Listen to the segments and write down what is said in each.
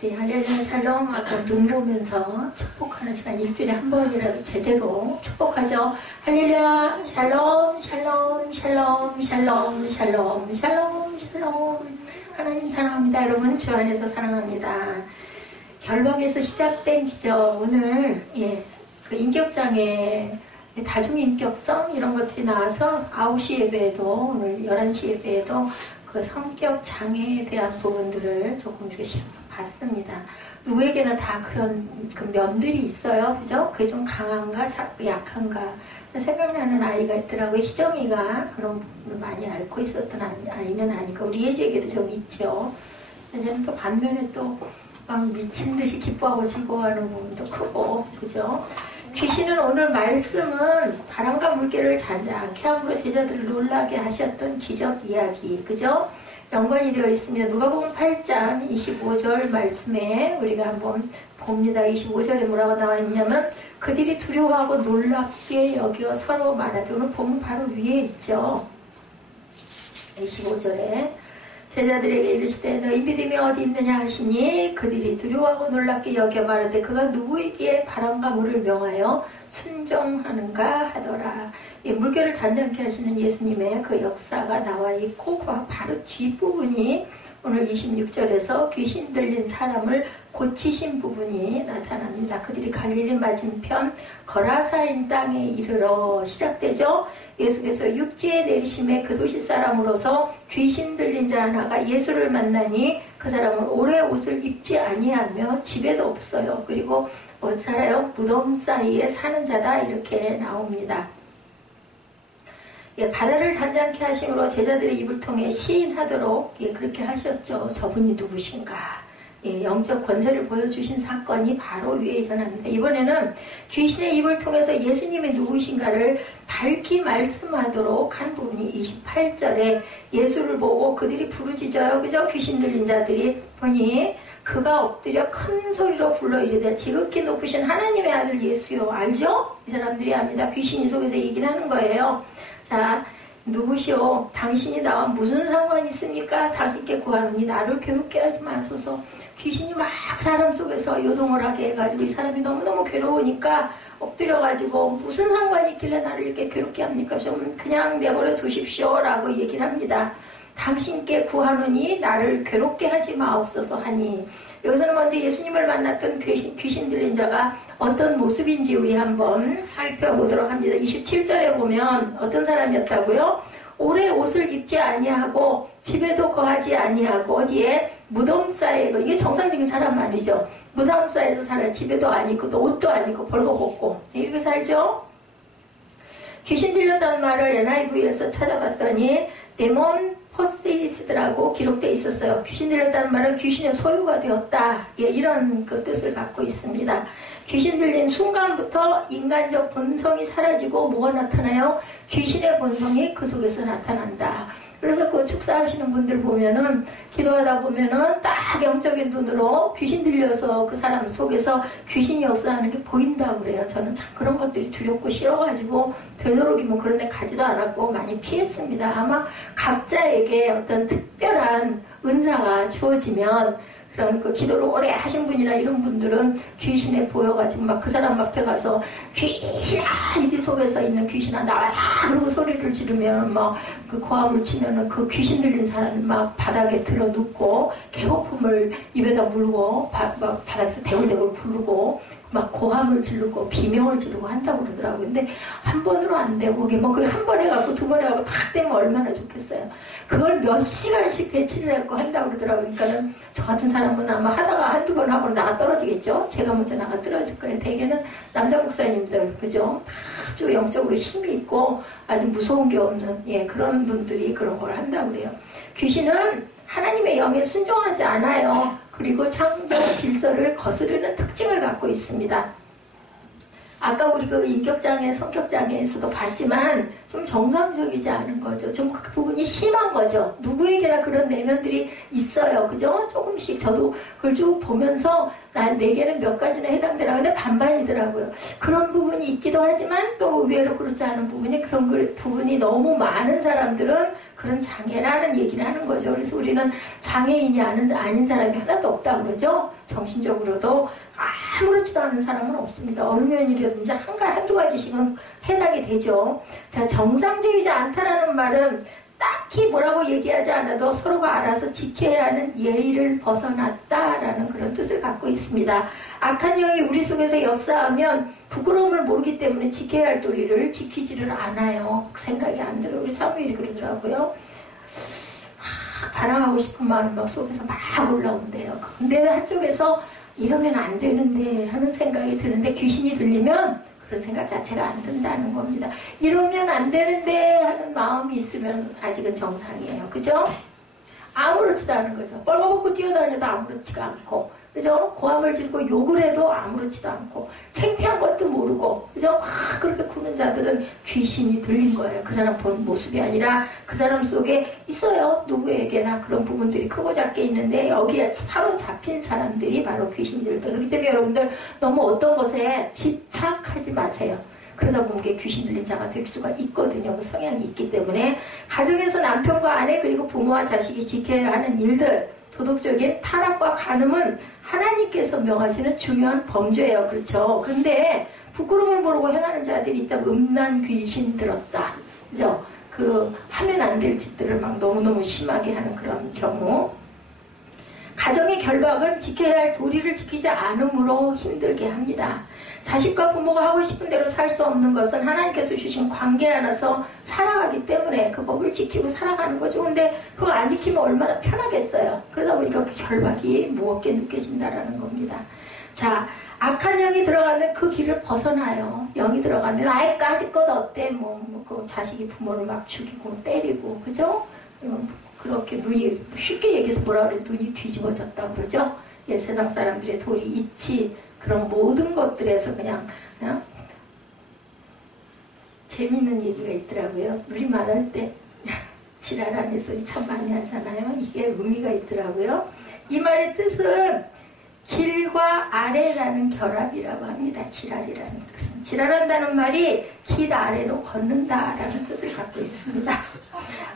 우리 할렐루야 샬롬. 아까 눈 보면서 축복하는 시간 일주일에 한 번이라도 제대로 축복하죠. 할렐루야 샬롬 샬롬 샬롬 샬롬 샬롬 샬롬 샬롬. 하나님 사랑합니다. 여러분 주 안에서 사랑합니다. 결박에서 시작된 기적. 오늘 그 인격장애, 다중인격성 이런 것들이 나와서 9시 예배에도 오늘 11시 예배에도 그 성격 장애에 대한 부분들을 조금 이렇게 봤습니다. 누구에게나 다 그런 그 면들이 있어요. 그죠? 그게 좀 강한가 약한가 생각나는 아이가 있더라고요. 희정이가 그런 부분을 많이 앓고 있었던 아이는 아니고 우리 예지에게도 좀 있죠. 왜냐면 또 반면에 또 막 미친 듯이 기뻐하고 즐거워하는 부분도 크고, 그죠? 귀신은 오늘 말씀은 바람과 물결을 자지 않게 함으로 제자들을 놀라게 하셨던 기적 이야기, 그죠? 연관이 되어 있습니다. 누가복음 8장 25절 말씀에 우리가 한번 봅니다. 25절에 뭐라고 나와 있냐면 그들이 두려워하고 놀랍게 여겨 서로 말하되, 오늘 보면 바로 위에 있죠. 25절에 제자들에게 이르시되 너희 믿음이 어디 있느냐 하시니 그들이 두려워하고 놀랍게 여겨 말하되 그가 누구에게 바람과 물을 명하여 순종하는가 하더라. 이 물결을 잔잔케 하시는 예수님의 그 역사가 나와 있고 그 바로 뒷부분이 오늘 26절에서 귀신 들린 사람을 고치신 부분이 나타납니다. 그들이 갈릴리 맞은편 거라사인 땅에 이르러 시작되죠. 예수께서 육지에 내리심에 그 도시 사람으로서 귀신 들린 자 하나가 예수를 만나니 그 사람은 오래 옷을 입지 아니하며 집에도 없어요. 그리고 어디 살아요? 무덤 사이에 사는 자다 이렇게 나옵니다. 바다를 잔잔케 하심으로 제자들의 입을 통해 시인하도록 그렇게 하셨죠. 저분이 누구신가? 영적 권세를 보여주신 사건이 바로 위에 일어납니다. 이번에는 귀신의 입을 통해서 예수님이 누구신가를 밝히 말씀하도록 한 부분이 28절에 예수를 보고 그들이 부르짖어요. 그죠? 귀신 들린 자들이 보니 그가 엎드려 큰 소리로 불러 이르되 지극히 높으신 하나님의 아들 예수요. 알죠? 이 사람들이 압니다. 귀신이 속에서 얘기를 하는 거예요. 자, 누구시오? 당신이 나와 무슨 상관이 있습니까? 당신께 구하노니 나를 괴롭게 하지 마소서. 귀신이 막 사람 속에서 요동을 하게 해가지고 이 사람이 너무너무 괴로우니까 엎드려가지고 무슨 상관이 있길래 나를 이렇게 괴롭게 합니까? 좀 그냥 내버려 두십시오 라고 얘기를 합니다. 당신께 구하노니 나를 괴롭게 하지 마옵소서 하니, 여기서는 먼저 예수님을 만났던 귀신 들린 자가 어떤 모습인지 우리 한번 살펴보도록 합니다. 27절에 보면 어떤 사람이었다고요? 오래 옷을 입지 아니하고 집에도 거하지 아니하고 어디에? 무덤사에, 이게 정상적인 사람 말이죠. 무덤사에서 살아. 집에도 안 입고 또 옷도 안 입고 벌거벗고 이렇게 살죠. 귀신 들렸다는 말을 NIV에서 찾아봤더니 데몬 포시스드라고 기록되어 있었어요. 귀신 들렸다는 말은 귀신의 소유가 되었다. 이런 그 뜻을 갖고 있습니다. 귀신 들린 순간부터 인간적 본성이 사라지고 뭐가 나타나요? 귀신의 본성이 그 속에서 나타난다. 그래서 그 축사하시는 분들 보면은 기도하다 보면은 딱 영적인 눈으로 귀신 들려서 그 사람 속에서 귀신이 역사하는 게 보인다고 그래요. 저는 참 그런 것들이 두렵고 싫어가지고 되도록이면 그런 데 가지도 않았고 많이 피했습니다. 아마 각자에게 어떤 특별한 은사가 주어지면 그런 그 기도를 오래 하신 분이나 이런 분들은 귀신에 보여가지고 막 그 사람 앞에 가서 귀신아, 이들 속에서 있는 귀신아 나와라 그러고 소리를 지르면 막 그 고함을 치면은 그 귀신 들린 사람이 막 바닥에 들어 눕고 개거품을 입에다 물고 막 바닥에서 대굴대굴 부르고 막 고함을 지르고 비명을 지르고 한다고 그러더라고요. 근데 한 번으로 안 되고 뭐 그래 한 번 해갖고 두 번 해갖고 탁 되면 얼마나 좋겠어요. 그걸 몇 시간씩 배치를 해갖고 한다고 그러더라고요. 그러니까는 저 같은 사람은 아마 하다가 한두 번 하고 나가 떨어지겠죠. 제가 먼저 나가 떨어질 거예요. 대개는 남자 목사님들, 그죠? 아주 영적으로 힘이 있고 아주 무서운 게 없는 그런 분들이 그런 걸 한다고 그래요. 귀신은 하나님의 영에 순종하지 않아요. 그리고 창조 질서를 거스르는 특징을 갖고 있습니다. 아까 우리 그 인격장애, 성격장애에서도 봤지만 좀 정상적이지 않은 거죠. 좀 그 부분이 심한 거죠. 누구에게나 그런 내면들이 있어요. 그죠? 조금씩 저도 그걸 쭉 보면서 내게는 몇 가지나 해당되라. 근데 반반이더라고요. 그런 부분이 있기도 하지만 또 의외로 그렇지 않은 부분이 부분이 너무 많은 사람들은 그런 장애라는 얘기를 하는 거죠. 그래서 우리는 장애인이 아닌 사람이 하나도 없다고 그러죠. 정신적으로도 아무렇지도 않은 사람은 없습니다. 얼면이라든지 한두 가지씩은 해당이 되죠. 자, 정상적이지 않다라는 말은 딱히 뭐라고 얘기하지 않아도 서로가 알아서 지켜야 하는 예의를 벗어났다라는 그런 뜻을 갖고 있습니다. 악한 영이 우리 속에서 역사하면 부끄러움을 모르기 때문에 지켜야 할 도리를 지키지를 않아요. 생각이 안 들어요. 우리 사무엘이 그러더라고요. 반항하고 싶은 마음이 막 속에서 막 올라온대요. 근데 한쪽에서 이러면 안 되는데 하는 생각이 드는데 귀신이 들리면 그런 생각 자체가 안 든다는 겁니다. 이러면 안 되는데 하는 마음이 있으면 아직은 정상이에요. 그죠? 아무렇지도 않은 거죠. 뻘거벗고 뛰어다녀도 아무렇지가 않고, 그죠? 고함을 지르고 욕을 해도 아무렇지도 않고, 창피한 것도 모르고, 그죠? 막 그렇게 구는 자들은 귀신이 들린 거예요. 그 사람 본 모습이 아니라 그 사람 속에 있어요. 누구에게나 그런 부분들이 크고 작게 있는데 여기에 사로잡힌 사람들이 바로 귀신이 들다. 그렇기 때문에 여러분들 너무 어떤 것에 집착하지 마세요. 그러다 보면 귀신 들린 자가 될 수가 있거든요. 그 성향이 있기 때문에 가정에서 남편과 아내 그리고 부모와 자식이 지켜야 하는 일들, 도덕적인 타락과 간음은 하나님께서 명하시는 중요한 범죄예요. 그렇죠? 그런데 부끄러움을 모르고 행하는 자들이 있다면 음란 귀신 들었다. 그죠? 그 하면 안 될 짓들을 막 너무너무 심하게 하는 그런 경우. 가정의 결박은 지켜야 할 도리를 지키지 않음으로 힘들게 합니다. 자식과 부모가 하고 싶은 대로 살 수 없는 것은 하나님께서 주신 관계 안에서 살아가기 때문에 그 법을 지키고 살아가는 거죠. 근데 그거 안 지키면 얼마나 편하겠어요. 그러다 보니까 그 결박이 무겁게 느껴진다라는 겁니다. 자, 악한 영이 들어가면 그 길을 벗어나요. 영이 들어가면 아예 까짓것 어때? 그 자식이 부모를 막 죽이고 때리고, 그죠? 그렇게 눈이 쉽게 얘기해서 뭐라 그래? 눈이 뒤집어졌다고 그러죠? 예, 세상 사람들의 도리, 이치, 그런 모든 것들에서 그냥 재미있는 얘기가 있더라고요. 우리 말할 때 지랄하는 소리 참 많이 하잖아요. 이게 의미가 있더라고요. 이 말의 뜻은 길과 아래라는 결합이라고 합니다. 지랄이라는 뜻은. 지랄한다는 말이 길 아래로 걷는다라는 뜻을 갖고 있습니다.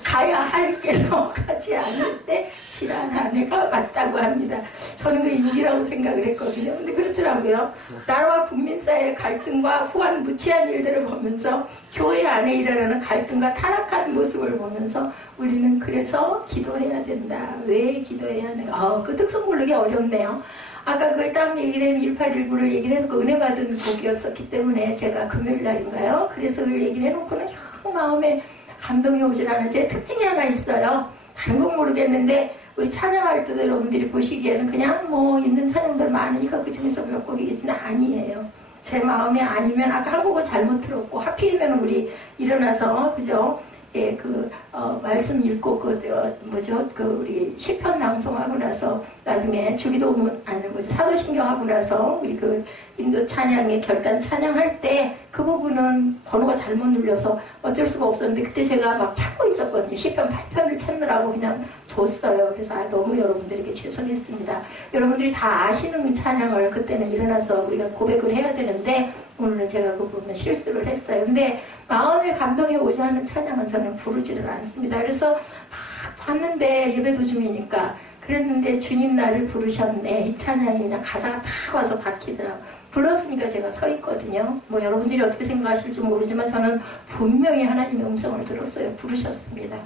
가야 할 길로 가지 않을 때 지랄한 애가 맞다고 합니다. 저는 그 인기라고 생각을 했거든요. 근데 그렇더라고요. 나라와 국민 사이의 갈등과 후한 무치한 일들을 보면서 교회 안에 일어나는 갈등과 타락한 모습을 보면서 우리는 그래서 기도해야 된다. 왜 기도해야 하는가? 그 특성 모르기 어렵네요. 아까 그걸 딱 얘기를 했 1819를 얘기를 해놓고 은혜 받은 곡이었었기 때문에 제가 금요일 날인가요? 그래서 그걸 얘기를 해놓고는 마음에 감동이 오질 않아요. 제 특징이 하나 있어요. 다른 건 모르겠는데 우리 찬양할 때도 여러분들이 보시기에는 그냥 있는 찬양들 많으니까 그 중에서 몇 곡이겠지는 아니에요. 제 마음에 아니면 아까 한 곡은 잘못 들었고 하필이면 우리 일어나서 그죠? 예, 말씀 읽고, 우리 시편 낭송하고 나서, 나중에 주기도문, 사도신경 하고 나서, 우리 인도 찬양의 결단 찬양할 때, 그 부분은 번호가 잘못 눌려서 어쩔 수가 없었는데, 그때 제가 막 찾고 있었거든요. 시편 8편을 찾느라고 그냥 뒀어요. 그래서 너무 여러분들에게 죄송했습니다. 여러분들이 다 아시는 찬양을 그때는 일어나서 우리가 고백을 해야 되는데, 오늘은 제가 그 부분 실수를 했어요. 근데 마음의 감동이 오지 않는 찬양은 저는 부르지를 않습니다. 그래서 막 봤는데 예배도 중이니까 그랬는데 주님 나를 부르셨네. 이 찬양이 그냥 가사가 탁 와서 박히더라고요. 불렀으니까 제가 서 있거든요. 여러분들이 어떻게 생각하실지 모르지만 저는 분명히 하나님의 음성을 들었어요. 부르셨습니다.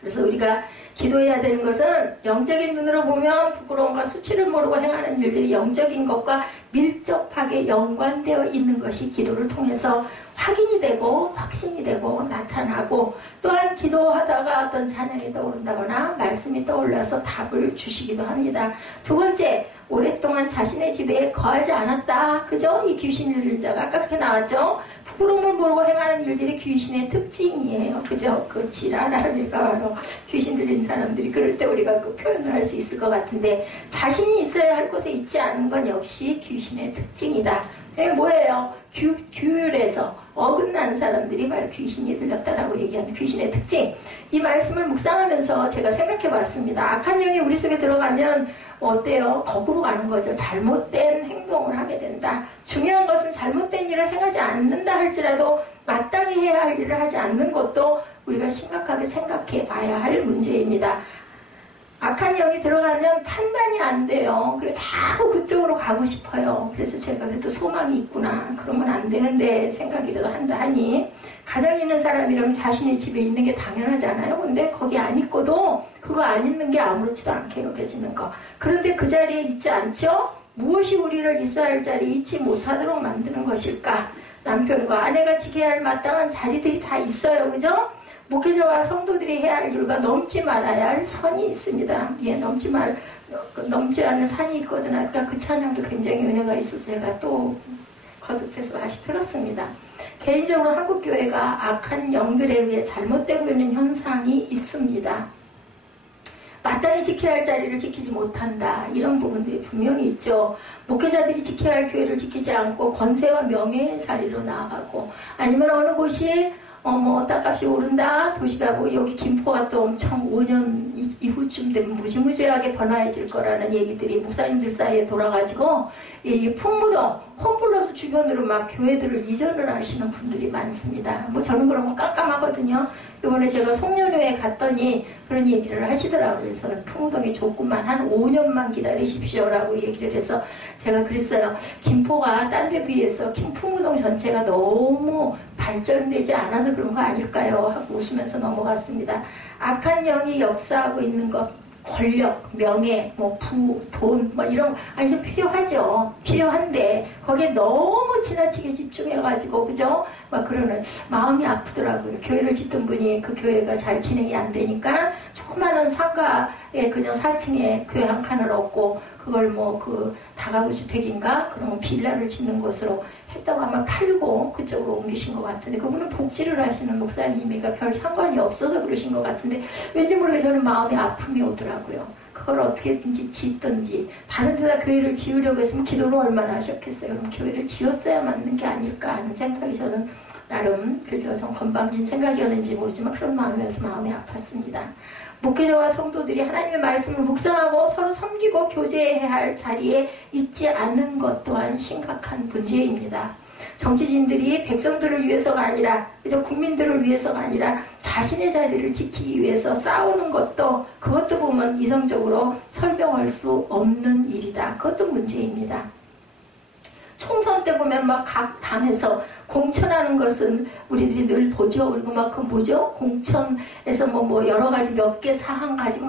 그래서 우리가 기도해야 되는 것은 영적인 눈으로 보면 부끄러움과 수치를 모르고 행하는 일들이 영적인 것과 밀접하게 연관되어 있는 것이 기도를 통해서 확인이 되고 확신이 되고 나타나고, 또한 기도하다가 어떤 찬양이 떠오른다거나 말씀이 떠올라서 답을 주시기도 합니다. 두 번째, 오랫동안 자신의 집에 거하지 않았다. 그죠? 이 귀신이 들린 자가 아까 그렇게 나왔죠? 부끄러움을 모르고 행하는 일들이 귀신의 특징이에요. 그죠? 그 지랄하니까 바로 귀신 들린 사람들이 그럴 때 우리가 그 표현을 할 수 있을 것 같은데, 자신이 있어야 할 곳에 있지 않은 건 역시 귀신의 특징이다. 이게 뭐예요? 규율에서 어긋난 사람들이 바로 귀신이 들렸다라고 얘기하는 귀신의 특징. 이 말씀을 묵상하면서 제가 생각해 봤습니다. 악한 영이 우리 속에 들어가면 어때요? 거꾸로 가는 거죠. 잘못된 행동을 하게 된다. 중요한 것은 잘못된 일을 행하지 않는다 할지라도 마땅히 해야 할 일을 하지 않는 것도 우리가 심각하게 생각해 봐야 할 문제입니다. 악한 영이 들어가면 판단이 안 돼요. 그래서 자꾸 그쪽으로 가고 싶어요. 그래서 제가 그래도 소망이 있구나. 그러면 안 되는데 생각이라도 한다 하니, 가정 있는 사람이라면 자신의 집에 있는 게 당연하잖아요. 근데 거기 안 있고도 그거 안 있는 게 아무렇지도 않게 여겨지는 거. 그런데 그 자리에 있지 않죠? 무엇이 우리를 있어야 할 자리에 있지 못하도록 만드는 것일까? 남편과 아내가 지켜야 할 마땅한 자리들이 다 있어요. 그죠? 목회자와 성도들이 해야 할 일과 넘지 말아야 할 선이 있습니다. 예, 넘지 않는 산이 있거든. 아까 그 찬양도 굉장히 은혜가 있어서 제가 또 거듭해서 다시 들었습니다. 개인적으로 한국교회가 악한 영들에 의해 잘못되고 있는 현상이 있습니다. 마땅히 지켜야 할 자리를 지키지 못한다. 이런 부분들이 분명히 있죠. 목회자들이 지켜야 할 교회를 지키지 않고 권세와 명예의 자리로 나아가고, 아니면 어느 곳이 땅값이 오른다. 도시가 뭐 여기 김포가 또 엄청 5년 이후쯤 되면 무지무지하게 번화해질 거라는 얘기들이 목사님들 사이에 돌아가지고, 이 풍무동, 홈플러스 주변으로 막 교회들을 이전을 하시는 분들이 많습니다. 뭐 저는 그런 거 깜깜하거든요. 이번에 제가 송년회에 갔더니 그런 얘기를 하시더라고요. 그래서 풍무동이 좋구만, 한 5년만 기다리십시오라고 얘기를 해서 제가 그랬어요. 김포가 딴 데 비해서 풍무동 전체가 너무 발전되지 않아서 그런 거 아닐까요? 하고 웃으면서 넘어갔습니다. 악한 영이 역사하고 있는 것, 권력, 명예, 돈, 이런, 좀 필요하죠. 필요한데, 거기에 너무 지나치게 집중해가지고, 그죠? 그러는 마음이 아프더라고요. 교회를 짓던 분이 그 교회가 잘 진행이 안 되니까, 조그마한 상가에 그냥 4층에 교회 한 칸을 얻고, 그걸 다가구 주택인가? 그러면 빌라를 짓는 곳으로 했다고 아마 팔고 그쪽으로 옮기신 것 같은데, 그분은 복지를 하시는 목사님이니까 별 상관이 없어서 그러신 것 같은데, 왠지 모르게 저는 마음이 아픔이 오더라고요. 그걸 어떻게든지 짓든지, 다른 데다 교회를 지으려고 했으면 기도를 얼마나 하셨겠어요. 그럼 교회를 지었어야 맞는 게 아닐까 하는 생각이 저는 나름, 그죠? 좀 건방진 생각이었는지 모르지만 그런 마음이어서 마음이 아팠습니다. 목회자와 성도들이 하나님의 말씀을 묵상하고 서로 섬기고 교제해야 할 자리에 있지 않는 것 또한 심각한 문제입니다. 정치진들이 백성들을 위해서가 아니라, 그저 국민들을 위해서가 아니라 자신의 자리를 지키기 위해서 싸우는 것도, 그것도 보면 이성적으로 설명할 수 없는 일이다. 그것도 문제입니다. 총선 때 보면 각 당에서 공천하는 것은 우리들이 늘 보죠. 그리고 그 뭐죠? 공천에서 여러 가지 몇 개 사항 가지고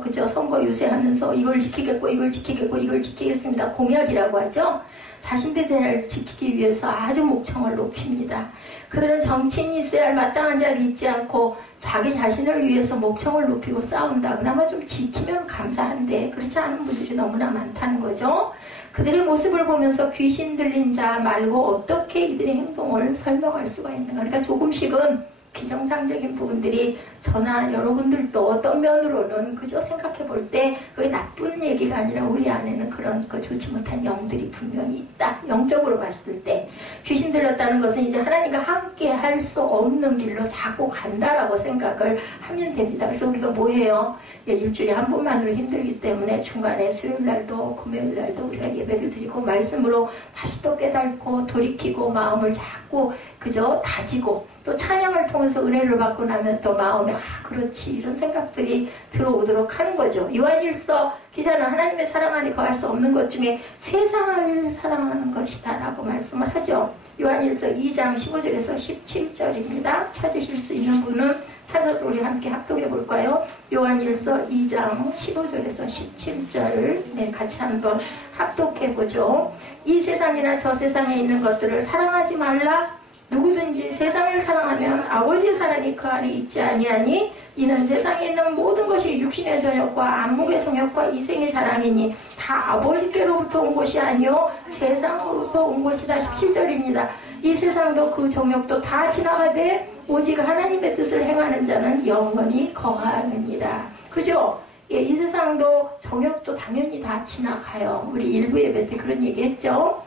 그죠? 선거 유세하면서 이걸 지키겠고, 이걸 지키겠고, 이걸 지키겠습니다. 공약이라고 하죠. 자신들의 자리를 지키기 위해서 아주 목청을 높입니다. 그들은 정치인이 있어야 할 마땅한 자리에 있지 않고 자기 자신을 위해서 목청을 높이고 싸운다. 그나마 좀 지키면 감사한데 그렇지 않은 분들이 너무나 많다는 거죠. 그들의 모습을 보면서 귀신 들린 자 말고 어떻게 이들의 행동을 설명할 수가 있는가. 그러니까 조금씩은 비정상적인 부분들이 저나 여러분들도 어떤 면으로는 그저 생각해 볼 때 그게 나쁜 얘기가 아니라 우리 안에는 그런 좋지 못한 영들이 분명히 있다. 영적으로 봤을 때 귀신 들렸다는 것은 이제 하나님과 함께 할 수 없는 길로 자꾸 간다라고 생각을 하면 됩니다. 그래서 우리가 뭐 해요? 일주일에 한 번만으로 힘들기 때문에 중간에 수요일날도 금요일날도 우리가 예배를 드리고 말씀으로 다시 또 깨닫고 돌이키고 마음을 자꾸 그저 다지고, 또 찬양을 통해서 은혜를 받고 나면 또 마음에 그렇지, 이런 생각들이 들어오도록 하는 거죠. 요한일서 기자는 하나님의 사랑 안에 거할 수 없는 것 중에 세상을 사랑하는 것이다 라고 말씀을 하죠. 요한일서 2장 15절에서 17절입니다. 찾으실 수 있는 분은 찾아서 우리 함께 합독해 볼까요? 요한일서 2장 15절에서 17절 같이 한번 합독해 보죠. 이 세상이나 저 세상에 있는 것들을 사랑하지 말라. 누구든지 세상을 사랑하면 아버지의 사랑이 그 안에 있지 아니하니 이는 세상에 있는 모든 것이 육신의 정욕과 안목의 정욕과 이생의 자랑이니 다 아버지께로부터 온 것이 아니요 세상으로부터 온 것이다. 17절입니다. 이 세상도 그 정욕도 다 지나가되 오직 하나님의 뜻을 행하는 자는 영원히 거하느니라. 그죠? 이 세상도 정욕도 당연히 다 지나가요. 우리 일부 예배 때 그런 얘기 했죠.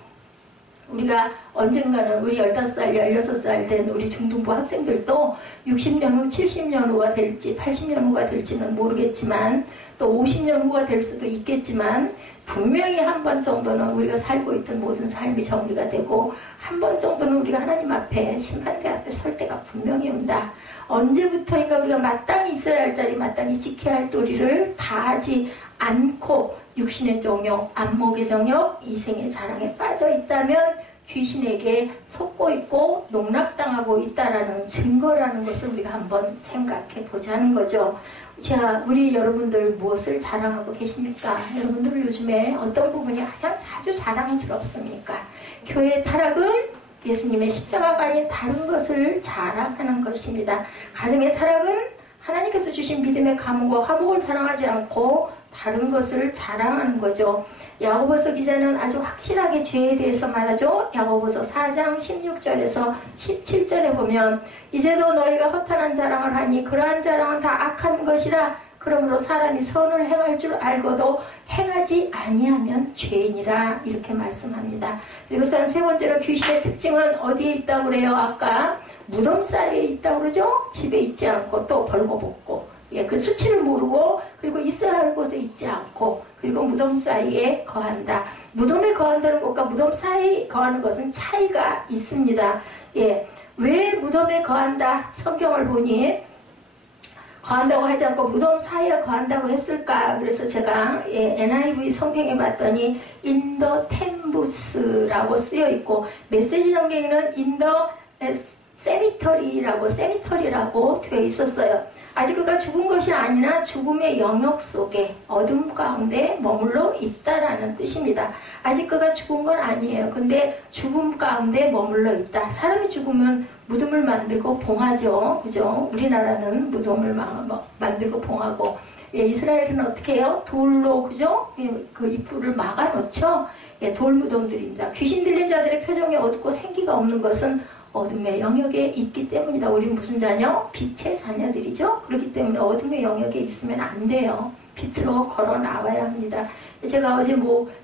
우리가 언젠가는 우리 15살, 16살 된 우리 중등부 학생들도 60년 후, 70년 후가 될지 80년 후가 될지는 모르겠지만 또 50년 후가 될 수도 있겠지만 분명히 한 번 정도는 우리가 살고 있던 모든 삶이 정리가 되고 한 번 정도는 우리가 하나님 앞에 심판대 앞에 설 때가 분명히 온다. 언제부터인가 우리가 마땅히 있어야 할 자리, 마땅히 지켜야 할 도리를 다 하지 않고 육신의 정욕, 안목의 정욕, 이생의 자랑에 빠져 있다면 귀신에게 속고 있고 농락당하고 있다라는 증거라는 것을 우리가 한번 생각해 보자는 거죠. 자, 우리 여러분들 무엇을 자랑하고 계십니까? 여러분들 요즘에 어떤 부분이 아주 자랑스럽습니까? 교회의 타락은 예수님의 십자가가 아닌 다른 것을 자랑하는 것입니다. 가정의 타락은 하나님께서 주신 믿음의 감옥과 화목을 자랑하지 않고 다른 것을 자랑하는 거죠. 야고보서 기자는 아주 확실하게 죄에 대해서 말하죠. 야고보서 4장 16절에서 17절에 보면 이제도 너희가 허탄한 자랑을 하니 그러한 자랑은 다 악한 것이라. 그러므로 사람이 선을 행할 줄 알고도 행하지 아니하면 죄인이라 이렇게 말씀합니다. 그리고 또한 세 번째로 귀신의 특징은 어디에 있다고 그래요? 아까 무덤 사이에 있다고 그러죠? 집에 있지 않고 또 벌거벗고 그 수치를 모르고 그리고 있어야 할 곳에 있지 않고 그리고 무덤 사이에 거한다. 무덤에 거한다는 것과 무덤 사이에 거하는 것은 차이가 있습니다. 왜 무덤에 거한다? 성경을 보니 거한다고 하지 않고 무덤 사이에 거한다고 했을까? 그래서 제가 NIV 성경에 봤더니 in the 템부스라고 쓰여 있고 메시지 성경에는 in the 세미터리라고 되어 있었어요. 아직 그가 죽은 것이 아니라 죽음의 영역 속에 어둠 가운데 머물러 있다라는 뜻입니다. 아직 그가 죽은 건 아니에요. 근데 죽음 가운데 머물러 있다. 사람이 죽으면 무덤을 만들고 봉하죠. 그죠? 우리나라는 무덤을 만들고 봉하고 이스라엘은 어떻게 해요? 돌로 그죠? 그 입구를 막아놓죠. 돌 무덤들입니다. 귀신 들린 자들의 표정이 어둡고 생기가 없는 것은 어둠의 영역에 있기 때문이다. 우리는 무슨 자녀? 빛의 자녀들이죠. 그렇기 때문에 어둠의 영역에 있으면 안 돼요. 빛으로 걸어 나와야 합니다. 제가 어제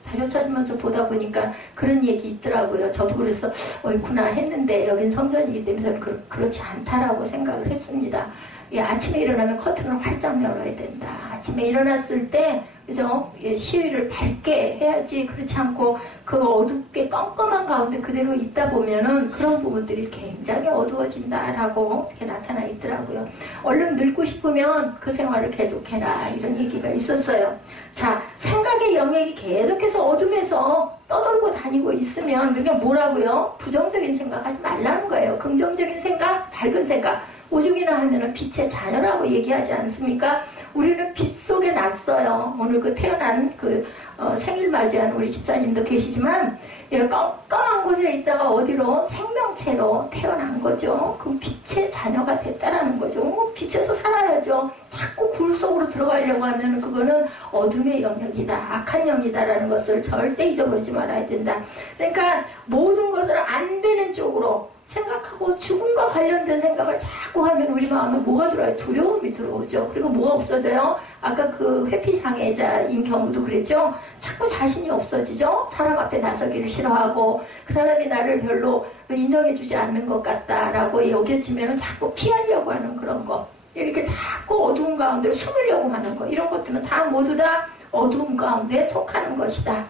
자료 찾으면서 보다 보니까 그런 얘기 있더라고요. 저도 그래서 옳구나 했는데 여긴 성전이기 때문에 저는 그렇지 않다라고 생각을 했습니다. 아침에 일어나면 커튼을 활짝 열어야 된다. 아침에 일어났을 때 그죠? 시위를 밝게 해야지. 그렇지 않고 그 어둡게 껌껌한 가운데 그대로 있다 보면은 그런 부분들이 굉장히 어두워진다라고 이렇게 나타나 있더라고요. 얼른 늙고 싶으면 그 생활을 계속해라 이런 얘기가 있었어요. 자, 생각의 영역이 계속해서 어둠에서 떠돌고 다니고 있으면 그게 뭐라고요? 부정적인 생각하지 말라는 거예요. 긍정적인 생각, 밝은 생각. 오죽이나 하면은 빛의 자녀라고 얘기하지 않습니까? 우리는 빛 속에 났어요. 오늘 태어난 생일 맞이하는 우리 집사님도 계시지만 깜깜한 곳에 있다가 어디로 생명체로 태어난 거죠. 그 빛의 자녀가 됐다라는 거죠. 빛에서 살아야죠. 자꾸 굴 속으로 들어가려고 하면 그거는 어둠의 영역이다. 악한 영이다라는 것을 절대 잊어버리지 말아야 된다. 그러니까 모든 것을 안 되는 쪽으로 생각하고 죽음과 관련된 생각을 자꾸 하면 우리 마음에 뭐가 들어요? 두려움이 들어오죠. 그리고 뭐가 없어져요? 아까 그 회피장애자인 경우도 그랬죠. 자꾸 자신이 없어지죠. 사람 앞에 나서기를 싫어하고 그 사람이 나를 별로 인정해주지 않는 것 같다라고 여겨지면 자꾸 피하려고 하는 그런 거. 이렇게 자꾸 어두운 가운데 숨으려고 하는 거. 이런 것들은 다 모두 다 어두움 가운데 속하는 것이다.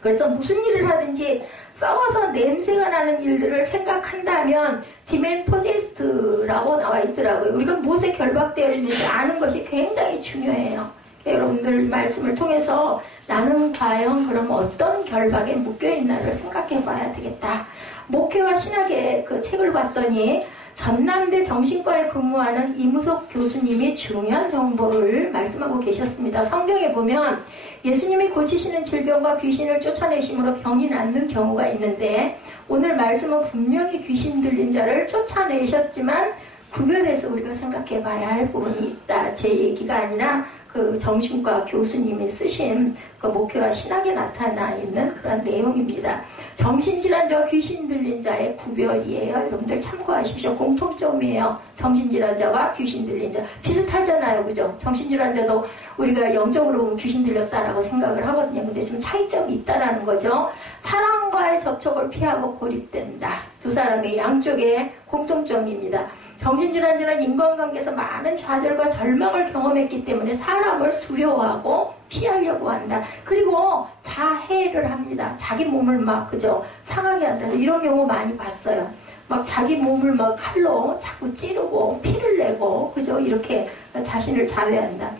그래서 무슨 일을 하든지 싸워서 냄새가 나는 일들을 생각한다면 디멘포제스트라고 나와 있더라고요. 우리가 무엇에 결박되어 있는지 아는 것이 굉장히 중요해요. 여러분들 말씀을 통해서 나는 과연 그럼 어떤 결박에 묶여있나를 생각해 봐야 되겠다. 목회와 신학의 그 책을 봤더니 전남대 정신과에 근무하는 이무석 교수님이 중요한 정보를 말씀하고 계셨습니다. 성경에 보면 예수님이 고치시는 질병과 귀신을 쫓아내심으로 병이 낫는 경우가 있는데 오늘 말씀은 분명히 귀신 들린 자를 쫓아내셨지만 구별해서 우리가 생각해 봐야 할 부분이 있다. 제 얘기가 아니라 그 정신과 교수님이 쓰신 그 목회와 신학에 나타나 있는 그런 내용입니다. 정신질환자와 귀신 들린 자의 구별이에요. 여러분들 참고하십시오. 공통점이에요. 정신질환자와 귀신 들린 자. 비슷하잖아요. 그죠? 정신질환자도 우리가 영적으로 보면 귀신 들렸다라고 생각을 하거든요. 근데 좀 차이점이 있다라는 거죠. 사람과의 접촉을 피하고 고립된다. 두 사람의 양쪽의 공통점입니다. 정신질환자는 인간관계에서 많은 좌절과 절망을 경험했기 때문에 사람을 두려워하고 피하려고 한다. 그리고 자해를 합니다. 자기 몸을 막 그저 상하게 한다. 이런 경우 많이 봤어요. 막 자기 몸을 막 칼로 자꾸 찌르고 피를 내고 그저 이렇게 자신을 자해한다.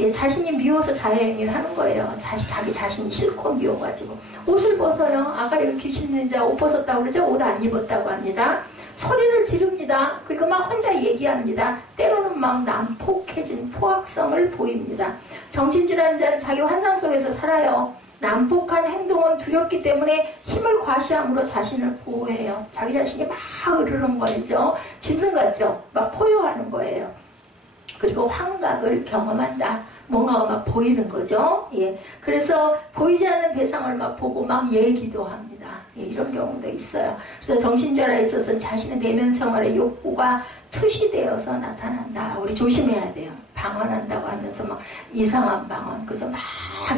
예, 자신이 미워서 자해행위를 하는 거예요. 자기 자신이 싫고 미워가지고. 옷을 벗어요. 아까 내가 귀신 있는 자 옷 벗었다고 그러죠? 옷 안 입었다고 합니다. 소리를 지릅니다. 그리고 막 혼자 얘기합니다. 때로는 막 난폭해진 포악성을 보입니다. 정신질환자는 자기 환상 속에서 살아요. 난폭한 행동은 두렵기 때문에 힘을 과시함으로 자신을 보호해요. 자기 자신이 막 으르렁거리죠. 짐승 같죠? 막 포효하는 거예요. 그리고 환각을 경험한다. 뭔가가 막 보이는 거죠. 예. 그래서 보이지 않는 대상을 막 보고 막 얘기도 합니다. 예, 이런 경우도 있어요. 그래서 정신질환에 있어서 자신의 내면 생활의 욕구가 투시되어서 나타난다. 우리 조심해야 돼요. 방언한다고 하면서 막 이상한 방언, 그죠? 막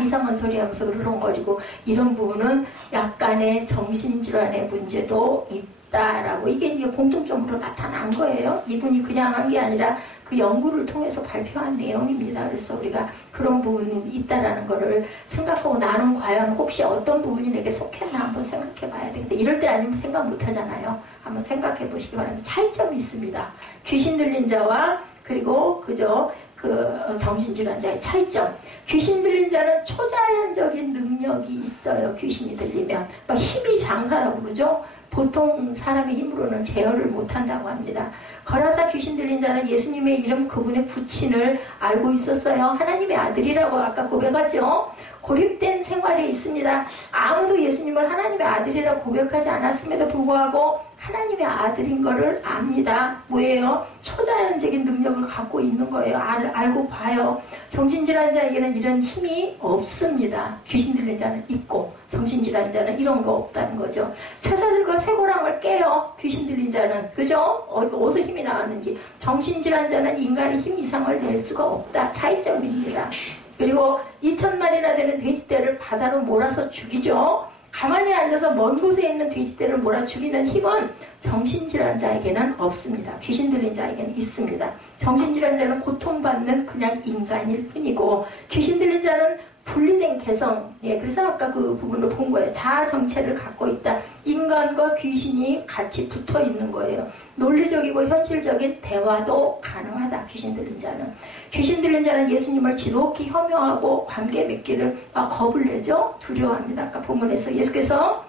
이상한 소리 하면서 으르렁거리고 이런 부분은 약간의 정신질환의 문제도 있다라고 이게 공통점으로 나타난 거예요. 이분이 그냥 한 게 아니라 그 연구를 통해서 발표한 내용입니다. 그래서 우리가 그런 부분이 있다라는 거를 생각하고 나는 과연 혹시 어떤 부분이 내게 속했나 한번 생각해 봐야 되는데 이럴 때 아니면 생각 못 하잖아요. 한번 생각해 보시기 바랍니다. 차이점이 있습니다. 귀신 들린 자와 그리고 그저 정신질환자의 차이점. 귀신 들린 자는 초자연적인 능력이 있어요. 귀신이 들리면 막 힘이 장사라고 그러죠. 보통 사람의 힘으로는 제어를 못한다고 합니다. 거라사 귀신 들린 자는 예수님의 이름 그분의 부친을 알고 있었어요. 하나님의 아들이라고 아까 고백하죠. 고립된 생활에 있습니다. 아무도 예수님을 하나님의 아들이라고 고백하지 않았음에도 불구하고 하나님의 아들인 거를 압니다. 뭐예요? 초자연적인 능력을 갖고 있는 거예요. 알고 봐요. 정신질환자에게는 이런 힘이 없습니다. 귀신 들린 자는 있고 정신질환자는 이런 거 없다는 거죠. 처자들과 쇠고랑을 깨요. 귀신 들린 자는. 그죠? 어디서 힘이 나왔는지. 정신질환자는 인간의 힘 이상을 낼 수가 없다. 차이점입니다. 그리고 2,000마리나 되는 돼지떼를 바다로 몰아서 죽이죠. 가만히 앉아서 먼 곳에 있는 돼지떼를 몰아 죽이는 힘은 정신질환자에게는 없습니다. 귀신 들린 자에게는 있습니다. 정신질환자는 고통받는 그냥 인간일 뿐이고 귀신 들린 자는 분리된 개성, 예, 그래서 아까 그 부분을 본 거예요. 자아 정체를 갖고 있다. 인간과 귀신이 같이 붙어 있는 거예요. 논리적이고 현실적인 대화도 가능하다. 귀신 들린 자는. 귀신 들린 자는 예수님을 지독히 혐오하고 관계 맺기를 겁을 내죠. 두려워합니다. 아까 본문에서 예수께서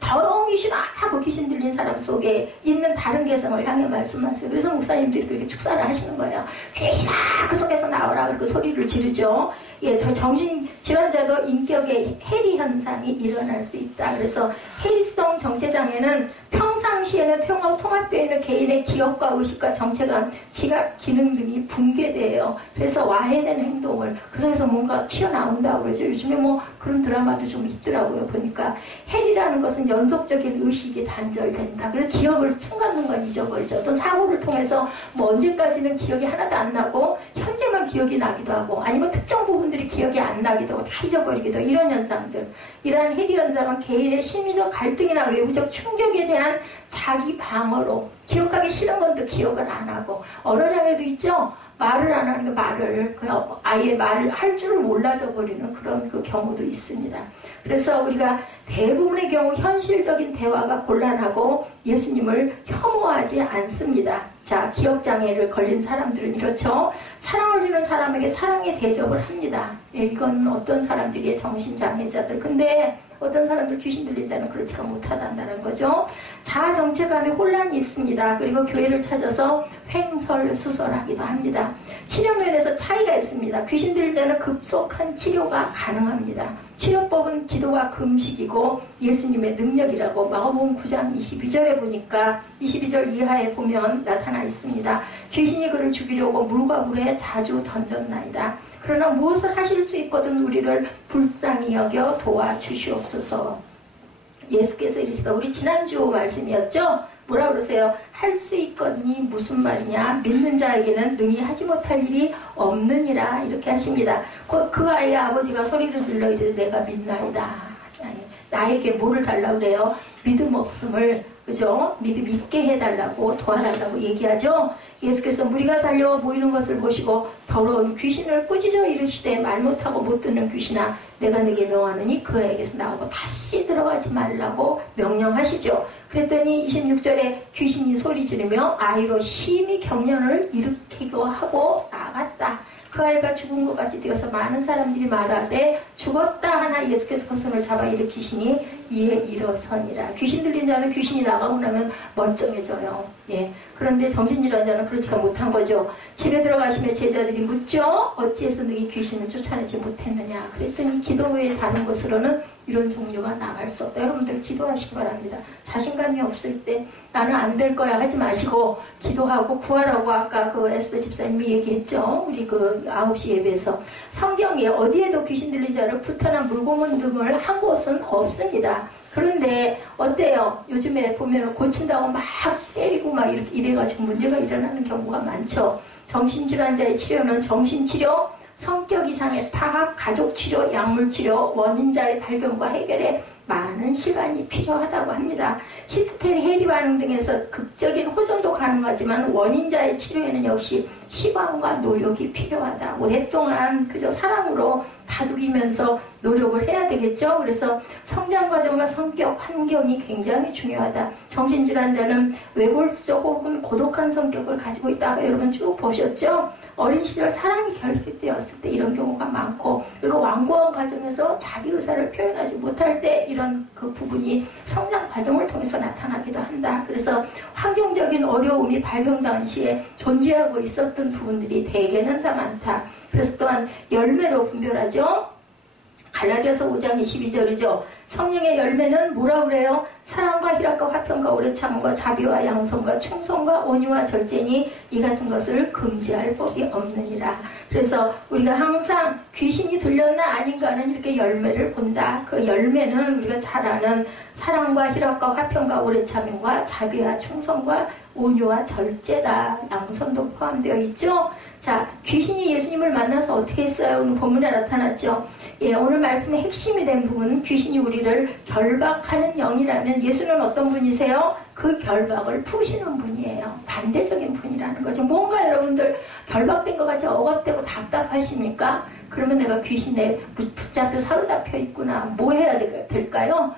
더러운 귀신아 하고 귀신 들린 사람 속에 있는 다른 개성을 향해 말씀하세요. 그래서 목사님들이 그렇게 축사를 하시는 거예요. 귀신아 그 속에서 나오라 그렇게 소리를 지르죠. 예, 정신질환자도 인격의 해리 현상이 일어날 수 있다. 그래서 해리성 정체장애는 평상시에는 통합되어 있는 개인의 기억과 의식과 정체감, 지각, 기능 등이 붕괴돼요. 그래서 와해된 행동을 그 속에서 뭔가 튀어나온다고 그러죠. 요즘에 뭐 그런 드라마도 좀 있더라고요. 보니까 해리라는 것은 연속적인 의식이 단절된다. 그래서 기억을 순간순간 잊어버리죠. 어떤 사고를 통해서 뭐 언제까지는 기억이 하나도 안 나고 현재만 기억이 나기도 하고 아니면 특정 부분들이 기억이 안 나기도 하고 다 잊어버리기도 하고 이런 현상들. 이러한 해리 현상은 개인의 심리적 갈등이나 외부적 충격에 대한 자기 방어로 기억하기 싫은 건 또 기억을 안 하고 언어장애도 있죠. 말을 안 하는 게 말을 그냥 아예 말을 할 줄을 몰라져 버리는 그런 그 경우도 있습니다. 그래서 우리가 대부분의 경우 현실적인 대화가 곤란하고 예수님을 혐오하지 않습니다. 자, 기억장애를 걸린 사람들은 이렇죠. 사랑을 주는 사람에게 사랑의 대접을 합니다. 예, 이건 어떤 사람들이 정신장애자들. 근데 어떤 사람들 귀신 들린 자는 그렇지가 못하다는 거죠. 자아 정체감에 혼란이 있습니다. 그리고 교회를 찾아서 횡설수설하기도 합니다. 치료 면에서 차이가 있습니다. 귀신 들린 자는 급속한 치료가 가능합니다. 치료법은 기도와 금식이고 예수님의 능력이라고 마가복음 9장 22절에 보니까 22절 이하에 보면 나타나 있습니다. 귀신이 그를 죽이려고 물과 물에 자주 던졌나이다. 그러나 무엇을 하실 수 있거든 우리를 불쌍히 여겨 도와주시옵소서. 예수께서 이르시다. 우리 지난주 말씀이었죠? 뭐라 그러세요? 할 수 있거니 무슨 말이냐? 믿는 자에게는 능히 하지 못할 일이 없느니라 이렇게 하십니다. 곧 그 아이의 아버지가 소리를 질러 이르되 내가 믿나이다. 나에게 뭐를 달라고 그래요? 믿음 없음을, 그죠? 믿음 있게 해달라고, 도와달라고 얘기하죠. 예수께서 무리가 달려와 모이는 것을 보시고 더러운 귀신을 꾸짖어 이르시되 말 못하고 못 듣는 귀신아 내가 네게 명하느니 그에게서 나오고 다시 들어가지 말라고 명령하시죠. 그랬더니 26절에 귀신이 소리 지르며 아이로 심히 경련을 일으키고 하고 나갔다. 그 아이가 죽은 것 같이 되어서 많은 사람들이 말하되 죽었다 하나 예수께서 그 손을 잡아 일으키시니 이에 일어서니라. 귀신 들린 자는 귀신이 나가고 나면 멀쩡해져요. 예. 그런데 정신질환 자는 그렇지가 못한 거죠. 집에 들어가시며 제자들이 묻죠. 어찌해서 너희 귀신을 쫓아내지 못했느냐. 그랬더니 기도 외에 다른 것으로는 이런 종류가 나갈 수 없다. 여러분들 기도하시기 바랍니다. 자신감이 없을 때 나는 안 될 거야 하지 마시고 기도하고 구하라고 아까 그 에스더 집사님이 얘기했죠. 우리 그 9시 예배에서 성경에 어디에도 귀신 들린 자를 구타나 물고문 등을 한 곳은 없습니다. 그런데 어때요? 요즘에 보면 고친다고 막 때리고 막 이래가지고 문제가 일어나는 경우가 많죠. 정신질환자의 치료는 정신치료, 성격 이상의 파악, 가족치료, 약물치료, 원인자의 발견과 해결에 많은 시간이 필요하다고 합니다. 히스테리, 해리 반응 등에서 극적인 호전도 가능하지만 원인자의 치료에는 역시 시간과 노력이 필요하다. 오랫동안 그저 사랑으로 다독이면서 노력을 해야 되겠죠. 그래서 성장 과정과 성격, 환경이 굉장히 중요하다. 정신질환자는 외골수적 혹은 고독한 성격을 가지고 있다가 여러분 쭉 보셨죠? 어린 시절 사랑이 결핍되었을 때 이런 경우가 많고, 그리고 완고한 과정에서 자기 의사를 표현하지 못할 때 이런 그 부분이 성장 과정을 통해서 나타나기도 한다. 그래서 환경적인 어려움이 발병 당시에 존재하고 있었던 부분들이 대개는 다 많다. 그래서 또한 열매로 분별하죠. 갈라디아서 5장 22절이죠. 성령의 열매는 뭐라고 그래요? 사랑과 희락과 화평과 오래 참음과 자비와 양성과 충성과 온유와 절제니 이 같은 것을 금지할 법이 없느니라. 그래서 우리가 항상 귀신이 들렸나 아닌가는 이렇게 열매를 본다. 그 열매는 우리가 잘 아는 사랑과 희락과 화평과 오래 참음과 자비와 충성과 온유와 절제다. 양선도 포함되어 있죠. 자, 귀신이 예수님을 만나서 어떻게 했어요? 오늘 본문에 나타났죠. 예, 오늘 말씀의 핵심이 된 부분은 귀신이 우리를 결박하는 영이라면 예수는 어떤 분이세요? 그 결박을 푸시는 분이에요. 반대적인 분이라는 거죠. 뭔가 여러분들 결박된 것 같이 억압되고 답답하십니까? 그러면 내가 귀신에 붙잡혀 사로잡혀 있구나. 뭐 해야 될까요?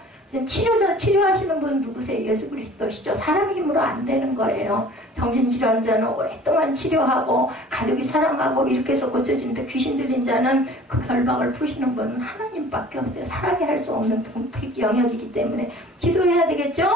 치료하시는 분 누구세요? 예수 그리스도시죠. 사람 힘으로 안 되는 거예요. 정신질환자는 오랫동안 치료하고 가족이 사랑하고 이렇게 해서 고쳐지는데 귀신 들린 자는 그 결박을 푸시는 분은 하나님밖에 없어요. 사람이 할 수 없는 영역이기 때문에 기도해야 되겠죠?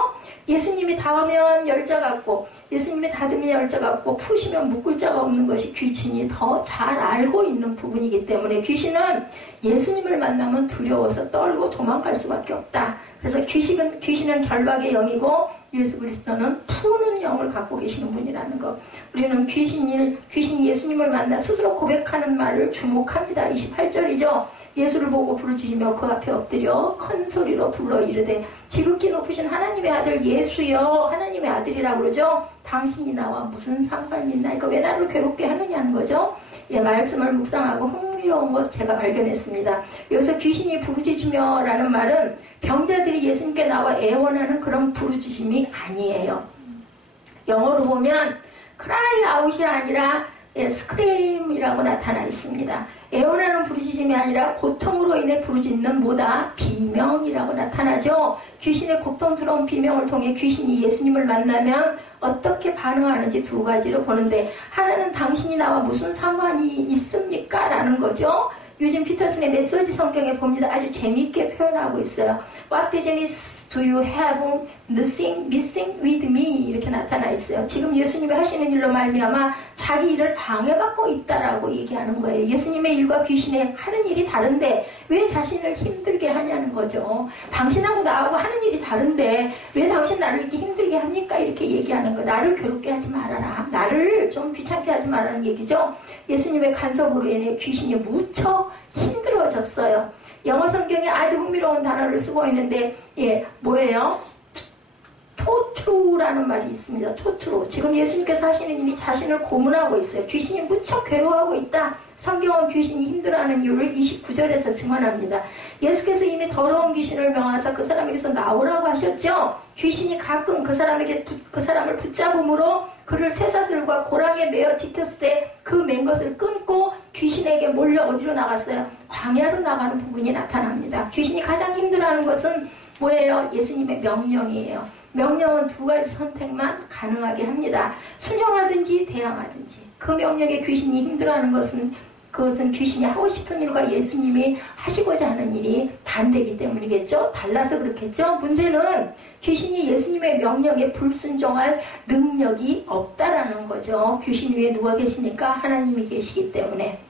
예수님이 닿으면 열자 같고 예수님이 닫으면 열자 같고 푸시면 묶을 자가 없는 것이 귀신이 더 잘 알고 있는 부분이기 때문에 귀신은 예수님을 만나면 두려워서 떨고 도망갈 수밖에 없다. 그래서 귀신은 결박의 영이고 예수 그리스도는 푸는 영을 갖고 계시는 분이라는 것. 우리는 귀신이 예수님을 만나 스스로 고백하는 말을 주목합니다. 28절이죠. 예수를 보고 부르짖으며 그 앞에 엎드려 큰 소리로 불러 이르되 지극히 높으신 하나님의 아들 예수여, 하나님의 아들이라고 그러죠. 당신이 나와 무슨 상관이 있나? 이거 왜 나를 괴롭게 하느냐는 거죠. 예, 말씀을 묵상하고 흥미로운 것 제가 발견했습니다. 여기서 귀신이 부르짖으며 라는 말은 병자들이 예수님께 나와 애원하는 그런 부르짖음이 아니에요. 영어로 보면 cry out이 아니라 스크림이라고 나타나 있습니다. 애원하는 부르짖음이 아니라 고통으로 인해 부르짖는 뭐다? 비명이라고 나타나죠. 귀신의 고통스러운 비명을 통해 귀신이 예수님을 만나면 어떻게 반응하는지 두 가지로 보는데, 하나는 당신이 나와 무슨 상관이 있습니까? 라는 거죠. 요즘 피터슨의 메시지 성경에 봅니다. 아주 재미있게 표현하고 있어요. What business do you have missing with me? 이렇게 나타나 있어요. 지금 예수님이 하시는 일로 말미암아 자기 일을 방해받고 있다라고 얘기하는 거예요. 예수님의 일과 귀신의 하는 일이 다른데 왜 자신을 힘들게 하냐는 거죠. 당신하고 나하고 하는 일이 다른데 왜 당신 나를 이렇게 힘들게 합니까? 이렇게 얘기하는 거예요. 나를 괴롭게 하지 말아라. 나를 좀 귀찮게 하지 말라는 얘기죠. 예수님의 간섭으로 인해 귀신이 무척 힘들어졌어요. 영어 성경에 아주 흥미로운 단어를 쓰고 있는데, 예, 뭐예요? 토트루라는 말이 있습니다. 토트루. 지금 예수님께서 하시는 일이 자신을 고문하고 있어요. 귀신이 무척 괴로워하고 있다. 성경은 귀신이 힘들어하는 이유를 29절에서 증언합니다. 예수께서 이미 더러운 귀신을 명하사 그 사람에게서 나오라고 하셨죠. 귀신이 가끔 그 사람을 붙잡음으로 그를 쇠사슬과 고랑에 매어 지켰을 때 그 맨 것을 끊고 귀신에게 몰려 어디로 나갔어요? 광야로 나가는 부분이 나타납니다. 귀신이 가장 힘들어하는 것은 뭐예요? 예수님의 명령이에요. 명령은 두 가지 선택만 가능하게 합니다. 순종하든지 대항하든지. 그 명령에 귀신이 힘들어하는 것은 그것은 귀신이 하고 싶은 일과 예수님이 하시고자 하는 일이 반대이기 때문이겠죠. 달라서 그렇겠죠. 문제는 귀신이 예수님의 명령에 불순종할 능력이 없다라는 거죠. 귀신 위에 누가 계시니까 하나님이 계시기 때문에.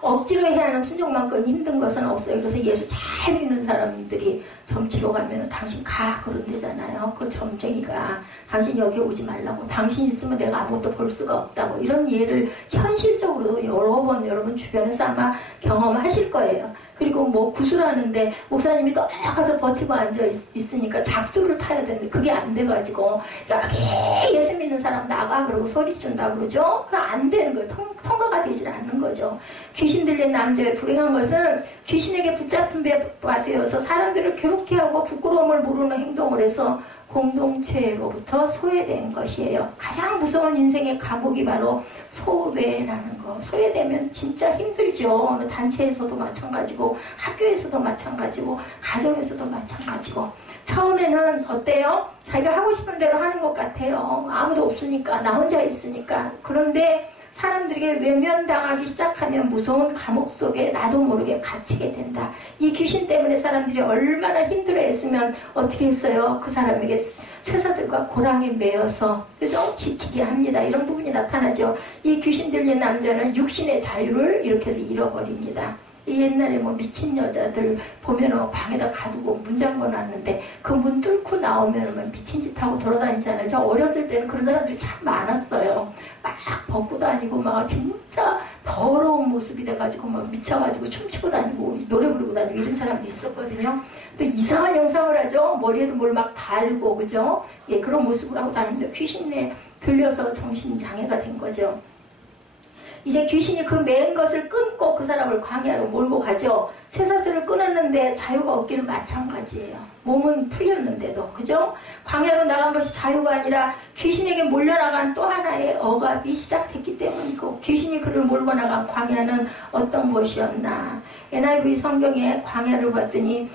억지로 해야 하는 순종만큼 힘든 것은 없어요. 그래서 예수 잘 믿는 사람들이 점치러 가면 당신 가 그런 데잖아요. 그 점쟁이가 당신 여기 오지 말라고, 당신 있으면 내가 아무것도 볼 수가 없다고, 이런 예를 현실적으로 여러 번 여러분 주변에서 아마 경험하실 거예요. 그리고 뭐 구슬하는데 목사님이 또 가서 버티고 앉아 있으니까 작두를 타야 되는데 그게 안 돼가지고 여기 예수 믿는 사람 나가 그러고 소리 지른다 그러죠. 그거 안 되는 거예요. 통과가 되질 않는 거죠. 귀신 들린 남자의 불행한 것은 귀신에게 붙잡힌 바 되어서 사람들을 괴롭게 하고 부끄러움을 모르는 행동을 해서 공동체로부터 소외된 것이에요. 가장 무서운 인생의 감옥이 바로 소외라는 거. 소외되면 진짜 힘들죠. 어느 단체에서도 마찬가지고, 학교에서도 마찬가지고, 가정에서도 마찬가지고. 처음에는 어때요? 자기가 하고 싶은 대로 하는 것 같아요. 아무도 없으니까, 나 혼자 있으니까. 그런데 사람들에게 외면당하기 시작하면 무서운 감옥 속에 나도 모르게 갇히게 된다. 이 귀신 때문에 사람들이 얼마나 힘들어했으면 어떻게 했어요? 그 사람에게 쇠사슬과 고랑에 매어서, 그죠? 지키게 합니다. 이런 부분이 나타나죠. 이 귀신 들린 남자는 육신의 자유를 이렇게 해서 잃어버립니다. 이 옛날에 뭐 미친 여자들 보면은 방에다 가두고 문 잠궈놨는데 그 문 뚫고 나오면은 미친 짓 하고 돌아다니잖아요. 저 어렸을 때는 그런 사람들이 참 많았어요. 막 벗고 다니고 막 진짜 더러운 모습이 돼가지고 막 미쳐가지고 춤추고 다니고 노래 부르고 다니고 이런 사람도 있었거든요. 또 이상한 형상을 하죠. 머리에도 뭘 막 달고, 그죠? 예, 그런 모습을 하고 다니는데 귀신에 들려서 정신장애가 된 거죠. 이제 귀신이 그 맨 것을 끊고 그 사람을 광야로 몰고 가죠. 쇠사슬을 끊었는데 자유가 없기는 마찬가지예요. 몸은 풀렸는데도, 그죠? 광야로 나간 것이 자유가 아니라 귀신에게 몰려나간 또 하나의 억압이 시작됐기 때문이고, 귀신이 그를 몰고 나간 광야는 어떤 곳이었나. NIV 성경에 광야를 봤더니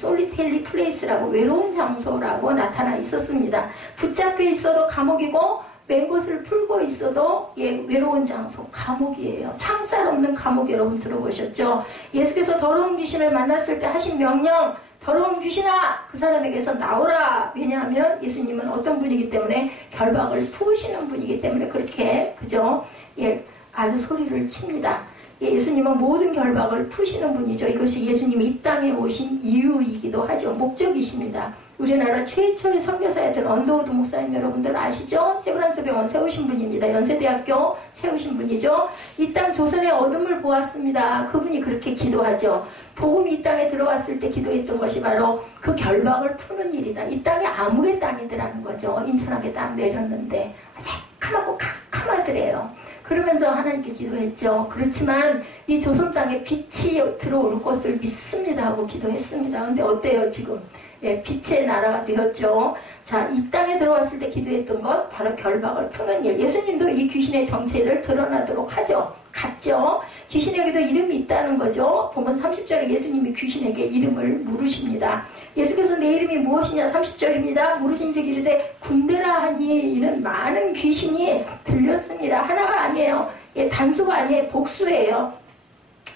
solitary place라고, 외로운 장소라고 나타나 있었습니다. 붙잡혀 있어도 감옥이고 맨 곳을 풀고 있어도 외로운 장소, 감옥이에요. 창살 없는 감옥, 여러분 들어보셨죠? 예수께서 더러운 귀신을 만났을 때 하신 명령, 더러운 귀신아 그 사람에게서 나오라. 왜냐하면 예수님은 어떤 분이기 때문에 결박을 푸시는 분이기 때문에 그렇게, 그죠? 예, 아주 소리를 칩니다. 예수님은 모든 결박을 푸시는 분이죠. 이것이 예수님이 이 땅에 오신 이유이기도 하죠. 목적이십니다. 우리나라 최초의 선교사였던 언더우드 목사님 여러분들 아시죠? 세브란스 병원 세우신 분입니다. 연세대학교 세우신 분이죠. 이 땅 조선의 어둠을 보았습니다. 그분이 그렇게 기도하죠. 복음이 이 땅에 들어왔을 때 기도했던 것이 바로 그 결박을 푸는 일이다. 이 땅이 아무의 땅이더라는 거죠. 인천하게 딱 내렸는데 새카맣고 캄캄하더래요. 그러면서 하나님께 기도했죠. 그렇지만 이 조선 땅에 빛이 들어올 것을 믿습니다 하고 기도했습니다. 근데 어때요 지금? 예, 빛의 나라가 되었죠. 자, 이 땅에 들어왔을 때 기도했던 것 바로 결박을 푸는 일. 예수님도 이 귀신의 정체를 드러나도록 하죠. 갔죠. 귀신에게도 이름이 있다는 거죠. 보면 30절에 예수님이 귀신에게 이름을 물으십니다. 예수께서 내 이름이 무엇이냐 30절입니다. 물으신즉 이르되 군대라 하니. 이는 많은 귀신이 들렸습니다. 하나가 아니에요. 예, 단수가 아니에요. 복수예요.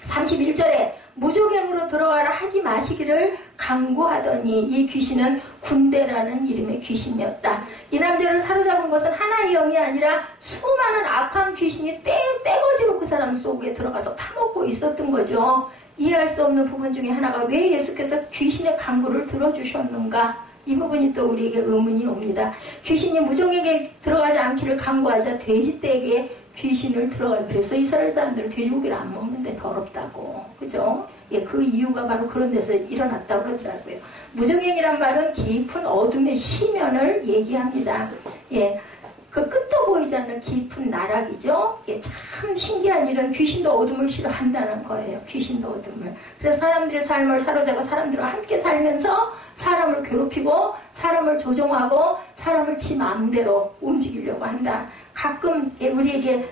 31절에 무조갱으로 들어가라 하지 마시기를 강구하더니 이 귀신은 군대라는 이름의 귀신이었다. 이 남자를 사로잡은 것은 하나의 영이 아니라 수많은 악한 귀신이 떼거지로 그 사람 속에 들어가서 파먹고 있었던 거죠. 이해할 수 없는 부분 중에 하나가 왜 예수께서 귀신의 강구를 들어주셨는가? 이 부분이 또 우리에게 의문이 옵니다. 귀신이 무종에게 들어가지 않기를 강구하자 돼지떼에게 귀신을 들어가요. 그래서 이스라엘 사람들은 돼지고기를 안 먹는데 더럽다고. 그죠? 예, 그 이유가 바로 그런 데서 일어났다고 그러더라고요. 무종행이란 말은 깊은 어둠의 시면을 얘기합니다. 예, 그 끝도 보이지 않는 깊은 나락이죠. 이게 참 신기한 일은 귀신도 어둠을 싫어한다는 거예요. 귀신도 어둠을. 그래서 사람들의 삶을 사로잡아 사람들과 함께 살면서 사람을 괴롭히고 사람을 조종하고 사람을 지 마음대로 움직이려고 한다. 가끔 우리에게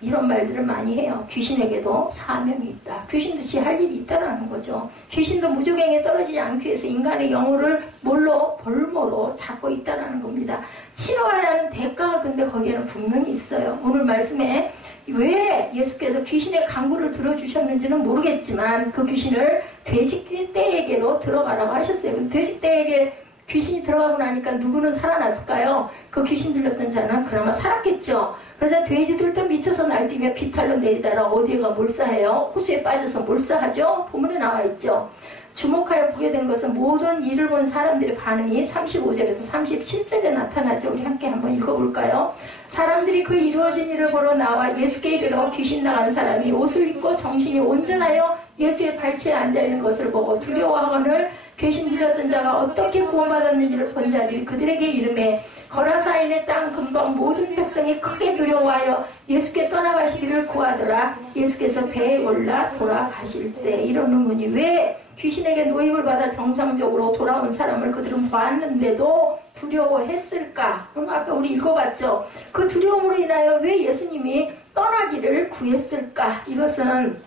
이런 말들을 많이 해요. 귀신에게도 사명이 있다. 귀신도 지 할 일이 있다는 거죠. 귀신도 무조갱에 떨어지지 않기 위해서 인간의 영혼을 볼모로 잡고 있다는 겁니다. 치러야 하는 대가가 근데 거기에는 분명히 있어요. 오늘 말씀에 왜 예수께서 귀신의 강구를 들어주셨는지는 모르겠지만 그 귀신을 돼지떼에게로 들어가라고 하셨어요. 돼지떼에게 귀신이 들어가고 나니까 누구는 살아났을까요? 그 귀신 들렸던 자는 그나마 살았겠죠. 그래서 돼지들도 미쳐서 날뛰며 비탈로 내리다라 어디가 몰사해요? 호수에 빠져서 몰사하죠. 본문에 나와 있죠. 주목하여 보게 된 것은 모든 일을 본 사람들의 반응이 35절에서 37절에 나타나죠. 우리 함께 한번 읽어볼까요? 사람들이 그 이루어진 일을 보러 나와 예수께 이르러 귀신 나간 사람이 옷을 입고 정신이 온전하여 예수의 발치에 앉아있는 것을 보고 두려워하거늘 귀신 들렸던 자가 어떻게 구원받았는지를 본 자들이 그들에게 이르매 거라사인의 땅 근방 모든 백성이 크게 두려워하여 예수께 떠나가시기를 구하더라. 예수께서 배에 올라 돌아가실세. 이런 의문이 왜 귀신에게 노임을 받아 정상적으로 돌아온 사람을 그들은 봤는데도 두려워했을까? 그럼 아까 우리 읽어봤죠. 그 두려움으로 인하여 왜 예수님이 떠나기를 구했을까? 이것은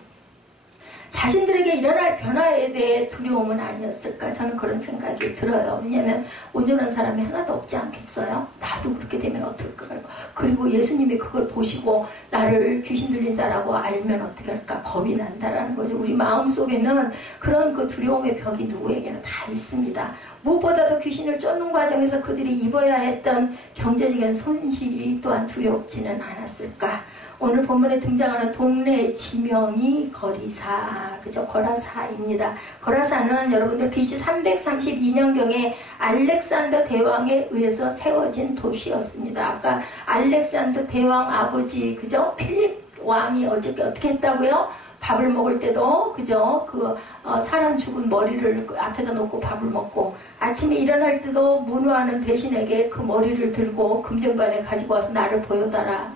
자신들에게 일어날 변화에 대해 두려움은 아니었을까? 저는 그런 생각이 들어요. 왜냐하면 온전한 사람이 하나도 없지 않겠어요? 나도 그렇게 되면 어떨까? 그리고 예수님이 그걸 보시고 나를 귀신 들린 자라고 알면 어떻게 할까? 겁이 난다라는 거죠. 우리 마음속에는 그런 그 두려움의 벽이 누구에게는 다 있습니다. 무엇보다도 귀신을 쫓는 과정에서 그들이 입어야 했던 경제적인 손실이 또한 두렵지는 않았을까? 오늘 본문에 등장하는 동네의 지명이 거리사, 그죠? 거라사입니다. 거라사는 여러분들 BC 332년경에 알렉산더 대왕에 의해서 세워진 도시였습니다. 아까 알렉산더 대왕 아버지, 그죠? 필립 왕이 어떻게 했다고요? 밥을 먹을 때도 그죠? 사람 죽은 머리를 앞에다 놓고 밥을 먹고 아침에 일어날 때도 문화하는 대신에게 그 머리를 들고 금전관에 가지고 와서 나를 보여달라.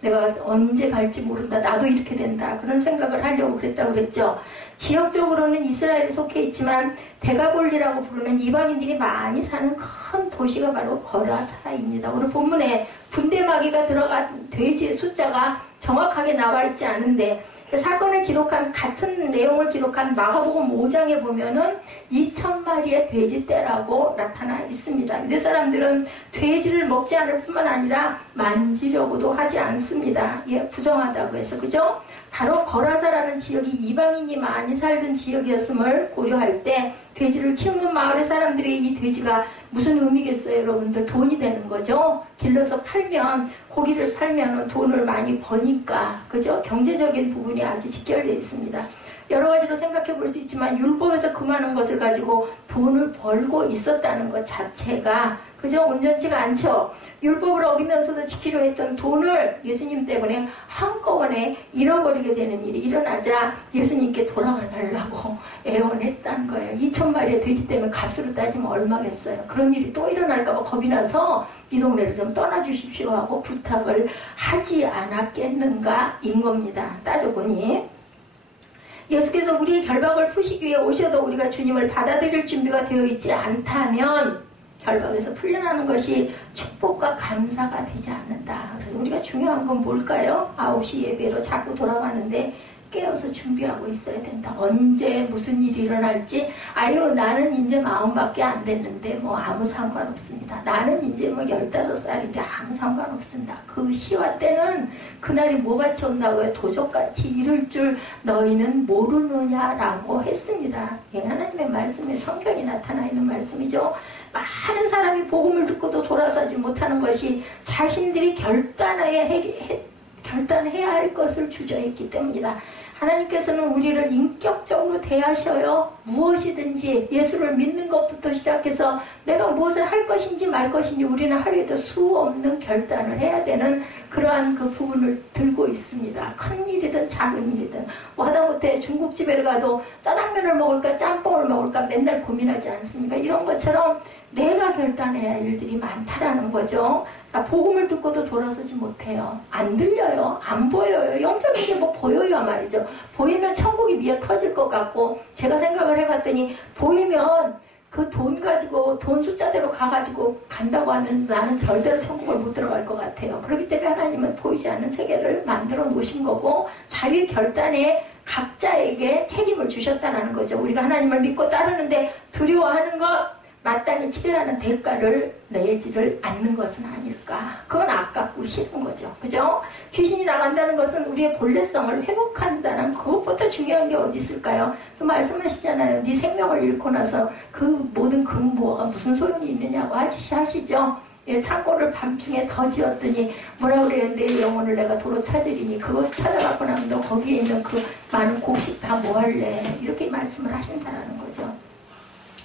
내가 언제 갈지 모른다. 나도 이렇게 된다. 그런 생각을 하려고 그랬다고 그랬죠. 지역적으로는 이스라엘에 속해 있지만 데가볼리라고 부르는 이방인들이 많이 사는 큰 도시가 바로 거라사입니다. 오늘 본문에 분대마귀가 들어간 돼지의 숫자가 정확하게 나와 있지 않은데 사건을 기록한 같은 내용을 기록한 마가복음 5장에 보면은 2,000마리의 돼지떼라고 나타나 있습니다. 유대 사람들은 돼지를 먹지 않을 뿐만 아니라 만지려고도 하지 않습니다. 예, 부정하다고 해서 그죠? 바로 거라사라는 지역이 이방인이 많이 살던 지역이었음을 고려할 때 돼지를 키우는 마을의 사람들이 이 돼지가 무슨 의미겠어요, 여러분들? 돈이 되는 거죠. 길러서 팔면 고기를 팔면 돈을 많이 버니까 그죠? 경제적인 부분이 아주 직결되어 있습니다. 여러 가지로 생각해 볼 수 있지만 율법에서 그 많은 것을 가지고 돈을 벌고 있었다는 것 자체가 그죠? 온전치가 않죠. 율법을 어기면서도 지키려 했던 돈을 예수님 때문에 한꺼번에 잃어버리게 되는 일이 일어나자 예수님께 돌아가 달라고 애원했다는 거예요. 2,000마리의 돼지 때문에 값으로 따지면 얼마겠어요. 그런 일이 또 일어날까 봐 겁이 나서 이 동네를 좀 떠나주십시오 하고 부탁을 하지 않았겠는가 인 겁니다. 따져보니 예수께서 우리의 결박을 푸시기 위해 오셔도 우리가 주님을 받아들일 준비가 되어 있지 않다면 결박에서 풀려나는 것이 축복과 감사가 되지 않는다. 그래서 우리가 중요한 건 뭘까요? 9시 예배로 자꾸 돌아가는데 깨어서 준비하고 있어야 된다. 언제 무슨 일이 일어날지 나는 이제 마음밖에 안 됐는데 뭐 아무 상관없습니다. 나는 이제 뭐 15살인데 아무 상관없습니다. 그 시와 때는 그날이 뭐같이 온다고요? 도적같이 이를 줄 너희는 모르느냐라고 했습니다. 하나님의 말씀에 성경이 나타나 있는 말씀이죠. 많은 사람이 복음을 듣고도 돌아서지 못하는 것이 자신들이 결단해야 할 것을 주저했기 때문이다. 하나님께서는 우리를 인격적으로 대하셔요. 무엇이든지 예수를 믿는 것부터 시작해서 내가 무엇을 할 것인지 말 것인지 우리는 하루에도 수 없는 결단을 해야 되는 그러한 그 부분을 들고 있습니다. 큰 일이든 작은 일이든 하다못해 중국집에 가도 짜장면을 먹을까 짬뽕을 먹을까 맨날 고민하지 않습니까? 이런 것처럼 내가 결단해야 할 일들이 많다라는 거죠. 복음을 듣고도 돌아서지 못해요. 안 들려요. 안 보여요. 영적인 게 뭐 보여요 말이죠. 보이면 천국이 미어 터질 것 같고, 제가 생각을 해봤더니 보이면 그 돈 가지고 돈 숫자대로 가가지고 간다고 하면 나는 절대로 천국을 못 들어갈 것 같아요. 그렇기 때문에 하나님은 보이지 않는 세계를 만들어 놓으신 거고, 자유의 결단에 각자에게 책임을 주셨다는 거죠. 우리가 하나님을 믿고 따르는데 두려워하는 것, 마땅히 치러야 하는 대가를 내지를 않는 것은 아닐까. 그건 아깝고 싫은 거죠. 그죠? 귀신이 나간다는 것은 우리의 본래성을 회복한다는, 그것보다 중요한 게 어디 있을까요? 그 말씀하시잖아요. 네 생명을 잃고 나서 그 모든 금보가 무슨 소용이 있느냐고 하시죠. 예, 창고를 밤중에 더 지었더니 뭐라 그래요? 내 영혼을 내가 도로 찾으리니 그거 찾아갖고 나면 너 거기에 있는 그 많은 곡식 다 뭐 할래? 이렇게 말씀을 하신다는 거죠.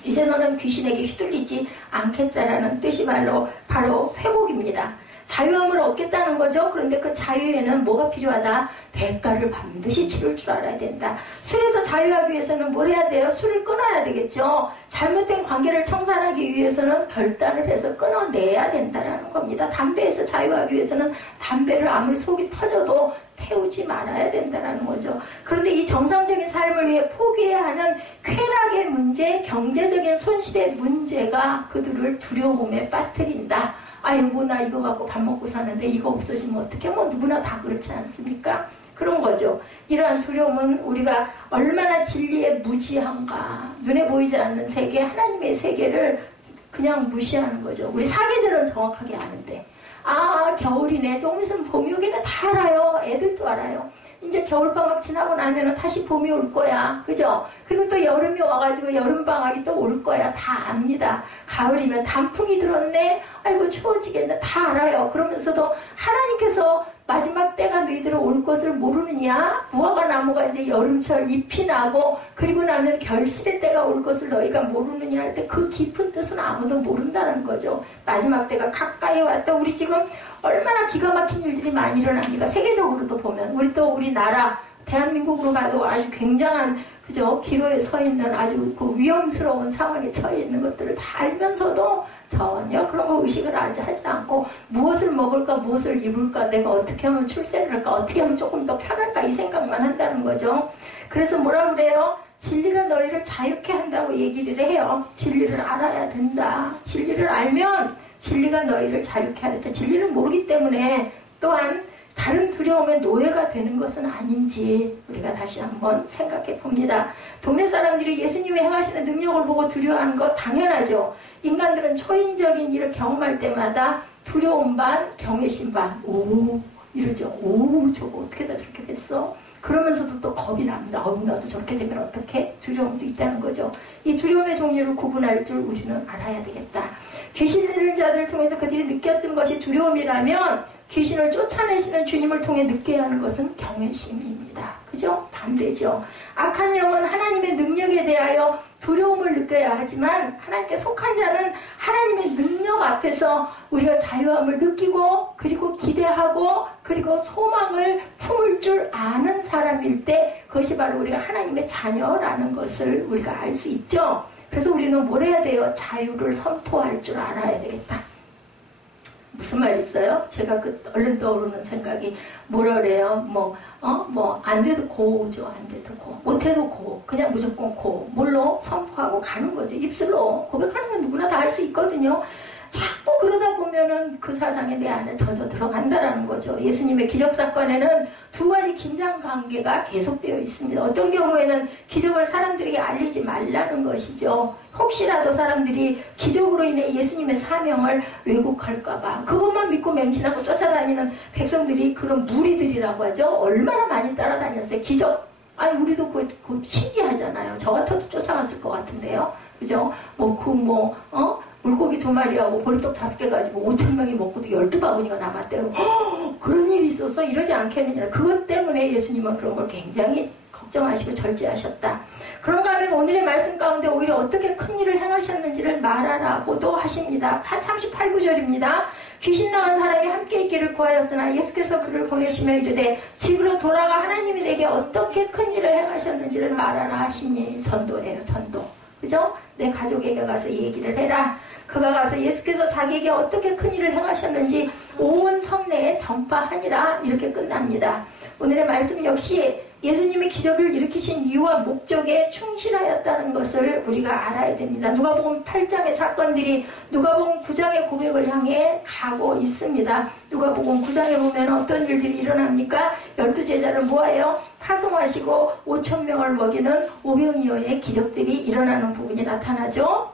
이제 너는 귀신에게 휘둘리지 않겠다라는 뜻이 바로 회복입니다. 자유함을 얻겠다는 거죠. 그런데 그 자유에는 뭐가 필요하다? 대가를 반드시 치를 줄 알아야 된다. 술에서 자유하기 위해서는 뭘 해야 돼요? 술을 끊어야 되겠죠. 잘못된 관계를 청산하기 위해서는 결단을 해서 끊어내야 된다는 겁니다. 담배에서 자유하기 위해서는 담배를 아무리 속이 터져도 태우지 말아야 된다는 거죠. 그런데 이 정상적인 삶을 위해 포기해야 하는 쾌락의 문제, 경제적인 손실의 문제가 그들을 두려움에 빠뜨린다. 아이고 나 이거 갖고 밥 먹고 사는데 이거 없어지면 어떡해? 뭐 누구나 다 그렇지 않습니까? 그런 거죠. 이러한 두려움은 우리가 얼마나 진리에 무지한가. 눈에 보이지 않는 세계, 하나님의 세계를 그냥 무시하는 거죠. 우리 사계절은 정확하게 아는데, 아 겨울이네, 조금 있으면 봄이 오겠네, 다 알아요. 애들도 알아요. 이제 겨울방학 지나고 나면은 다시 봄이 올 거야. 그죠? 그리고 또 여름이 와가지고 여름방학이 또 올 거야. 다 압니다. 가을이면 단풍이 들었네. 아이고 추워지겠네. 다 알아요. 그러면서도 하나님께서 마지막 때가 너희들은 올 것을 모르느냐? 무화과 나무가 이제 여름철 잎이 나고 그리고 나면 결실의 때가 올 것을 너희가 모르느냐 할 때 그 깊은 뜻은 아무도 모른다는 거죠. 마지막 때가 가까이 왔다. 우리 지금 얼마나 기가 막힌 일들이 많이 일어납니까? 세계적으로도 보면 우리나라 대한민국으로 봐도 아주 굉장한 그죠? 기로에 서 있는 아주 그 위험스러운 상황에 처해 있는 것들을 다 알면서도 전혀 그런 거 의식을 아직 하지 않고 무엇을 먹을까, 무엇을 입을까, 내가 어떻게 하면 출세를 할까, 어떻게 하면 조금 더 편할까 이 생각만 한다는 거죠. 그래서 뭐라 그래요? 진리가 너희를 자유케 한다고 얘기를 해요. 진리를 알아야 된다. 진리를 알면 진리가 너희를 자유케 하겠다. 진리를 모르기 때문에 또한 다른 두려움의 노예가 되는 것은 아닌지 우리가 다시 한번 생각해 봅니다. 동네 사람들이 예수님이 행하시는 능력을 보고 두려워하는 것 당연하죠. 인간들은 초인적인 일을 경험할 때마다 두려움 반, 경외심 반, 오 이러죠. 오 저거 어떻게 다 저렇게 됐어? 그러면서도 또 겁이 납니다. 나도 저렇게 되면 어떻게? 두려움도 있다는 거죠. 이 두려움의 종류를 구분할 줄 우리는 알아야 되겠다. 귀신 들린 자들을 통해서 그들이 느꼈던 것이 두려움이라면 귀신을 쫓아내시는 주님을 통해 느껴야 하는 것은 경외심입니다. 그죠? 반대죠. 악한 영은 하나님의 능력에 대하여 두려움을 느껴야 하지만 하나님께 속한 자는 하나님의 능력 앞에서 우리가 자유함을 느끼고 그리고 기대하고 그리고 소망을 품을 줄 아는 사람일 때 그것이 바로 우리가 하나님의 자녀라는 것을 우리가 알 수 있죠. 그래서 우리는 뭘 해야 돼요? 자유를 선포할 줄 알아야 되겠다. 무슨 말 있어요? 제가 얼른 떠오르는 생각이 뭐라 그래요? 안 돼도 고죠. 안 돼도 고. 못해도 고. 그냥 무조건 고. 뭘로? 선포하고 가는 거죠. 입술로. 고백하는 건 누구나 다 할 수 있거든요. 자꾸 그러다 보면은 그 사상이 내 안에 젖어 들어간다라는 거죠. 예수님의 기적사건에는 두 가지 긴장 관계가 계속되어 있습니다. 어떤 경우에는 기적을 사람들에게 알리지 말라는 것이죠. 혹시라도 사람들이 기적으로 인해 예수님의 사명을 왜곡할까봐 그것만 믿고 맹신하고 쫓아다니는 백성들이 그런 무리들이라고 하죠. 얼마나 많이 따라다녔어요. 기적. 아니 우리도 그거 신기하잖아요. 저 같아도 쫓아갔을 것 같은데요. 그죠? 물고기 2마리하고 보리떡 5개 가지고 5,000명이 먹고도 12바구니가 남았대요. 그런 일이 있어서 이러지 않겠느냐. 그것 때문에 예수님은 그런 걸 굉장히 걱정하시고 절제하셨다. 그런가 하면 오늘의 말씀 가운데 오히려 어떻게 큰 일을 행하셨는지를 말하라고도 하십니다. 38구절입니다. 귀신 나간 사람이 함께 있기를 구하였으나 예수께서 그를 보내시며 이르되 집으로 돌아가 하나님이 내게 어떻게 큰 일을 행하셨는지를 말하라 하시니 전도예요. 전도. 그죠? 내 가족에게 가서 얘기를 해라. 그가 가서 예수께서 자기에게 어떻게 큰 일을 행하셨는지 온 성내에 전파하니라. 이렇게 끝납니다. 오늘의 말씀 역시 예수님이 기적을 일으키신 이유와 목적에 충실하였다는 것을 우리가 알아야 됩니다. 누가복음 8장의 사건들이 누가복음 9장의 고백을 향해 가고 있습니다. 누가복음 9장에 보면 어떤 일들이 일어납니까? 12제자를 모아요. 파송하시고 5,000명을 먹이는 오병이어의 기적들이 일어나는 부분이 나타나죠.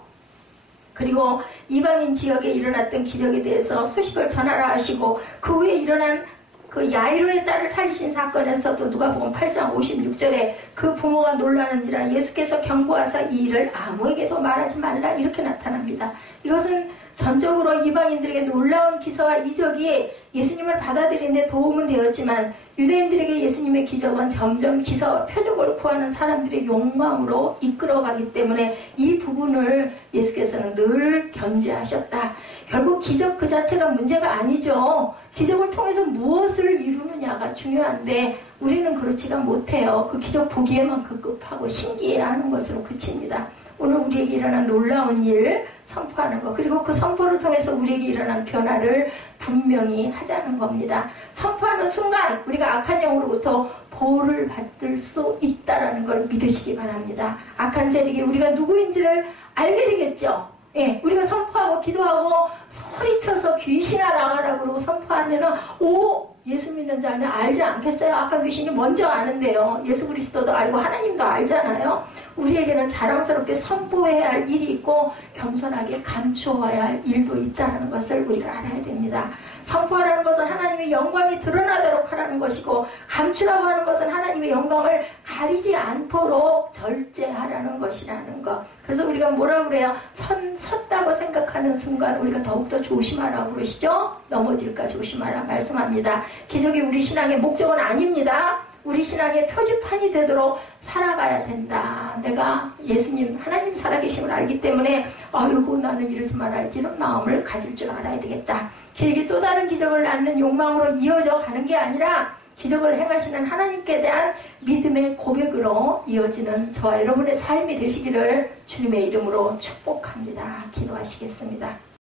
그리고 이방인 지역에 일어났던 기적에 대해서 소식을 전하라 하시고 그 후에 일어난 그 야이로의 딸을 살리신 사건에서도 누가복음 8장 56절에 그 부모가 놀라는지라 예수께서 경고하사 이 일을 아무에게도 말하지 말라 이렇게 나타납니다. 이것은 전적으로 이방인들에게 놀라운 기사와 이적이 예수님을 받아들이는 데 도움은 되었지만 유대인들에게 예수님의 기적은 점점 기사와 표적을 구하는 사람들의 욕망으로 이끌어가기 때문에 이 부분을 예수께서는 늘 견제하셨다. 결국 기적 그 자체가 문제가 아니죠. 기적을 통해서 무엇을 이루느냐가 중요한데 우리는 그렇지가 못해요. 그 기적 보기에만 급급하고 신기해하는 것으로 그칩니다. 오늘 우리에게 일어난 놀라운 일 선포하는 것, 그리고 그 선포를 통해서 우리에게 일어난 변화를 분명히 하자는 겁니다. 선포하는 순간 우리가 악한 영으로부터 보호를 받을 수 있다는 걸 믿으시기 바랍니다. 악한 세력이 우리가 누구인지를 알게 되겠죠. 예, 우리가 선포하고 기도하고 소리쳐서 귀신아 나가라 그러고 선포하면은 예수 믿는 자는 알지 않겠어요? 아까 귀신이 먼저 아는데요. 예수 그리스도도 알고 하나님도 알잖아요. 우리에게는 자랑스럽게 선포해야 할 일이 있고 겸손하게 감추어야 할 일도 있다는 것을 우리가 알아야 됩니다. 선포하라는 것은 하나님의 영광이 드러나도록 하라는 것이고 감추라고 하는 것은 하나님의 영광을 가리지 않도록 절제하라는 것이라는 것. 그래서 우리가 뭐라고 그래요? 섰다고 생각하는 순간 우리가 더욱더 조심하라고 그러시죠? 넘어질까 조심하라 말씀합니다. 기적이 우리 신앙의 목적은 아닙니다. 우리 신앙의 표지판이 되도록 살아가야 된다. 내가 예수님 하나님 살아계심을 알기 때문에 아이고 나는 이러지 말아야지 이런 마음을 가질 줄 알아야 되겠다. 기적이 또 다른 기적을 낳는 욕망으로 이어져 가는 게 아니라 기적을 행하시는 하나님께 대한 믿음의 고백으로 이어지는 저와 여러분의 삶이 되시기를 주님의 이름으로 축복합니다. 기도하시겠습니다.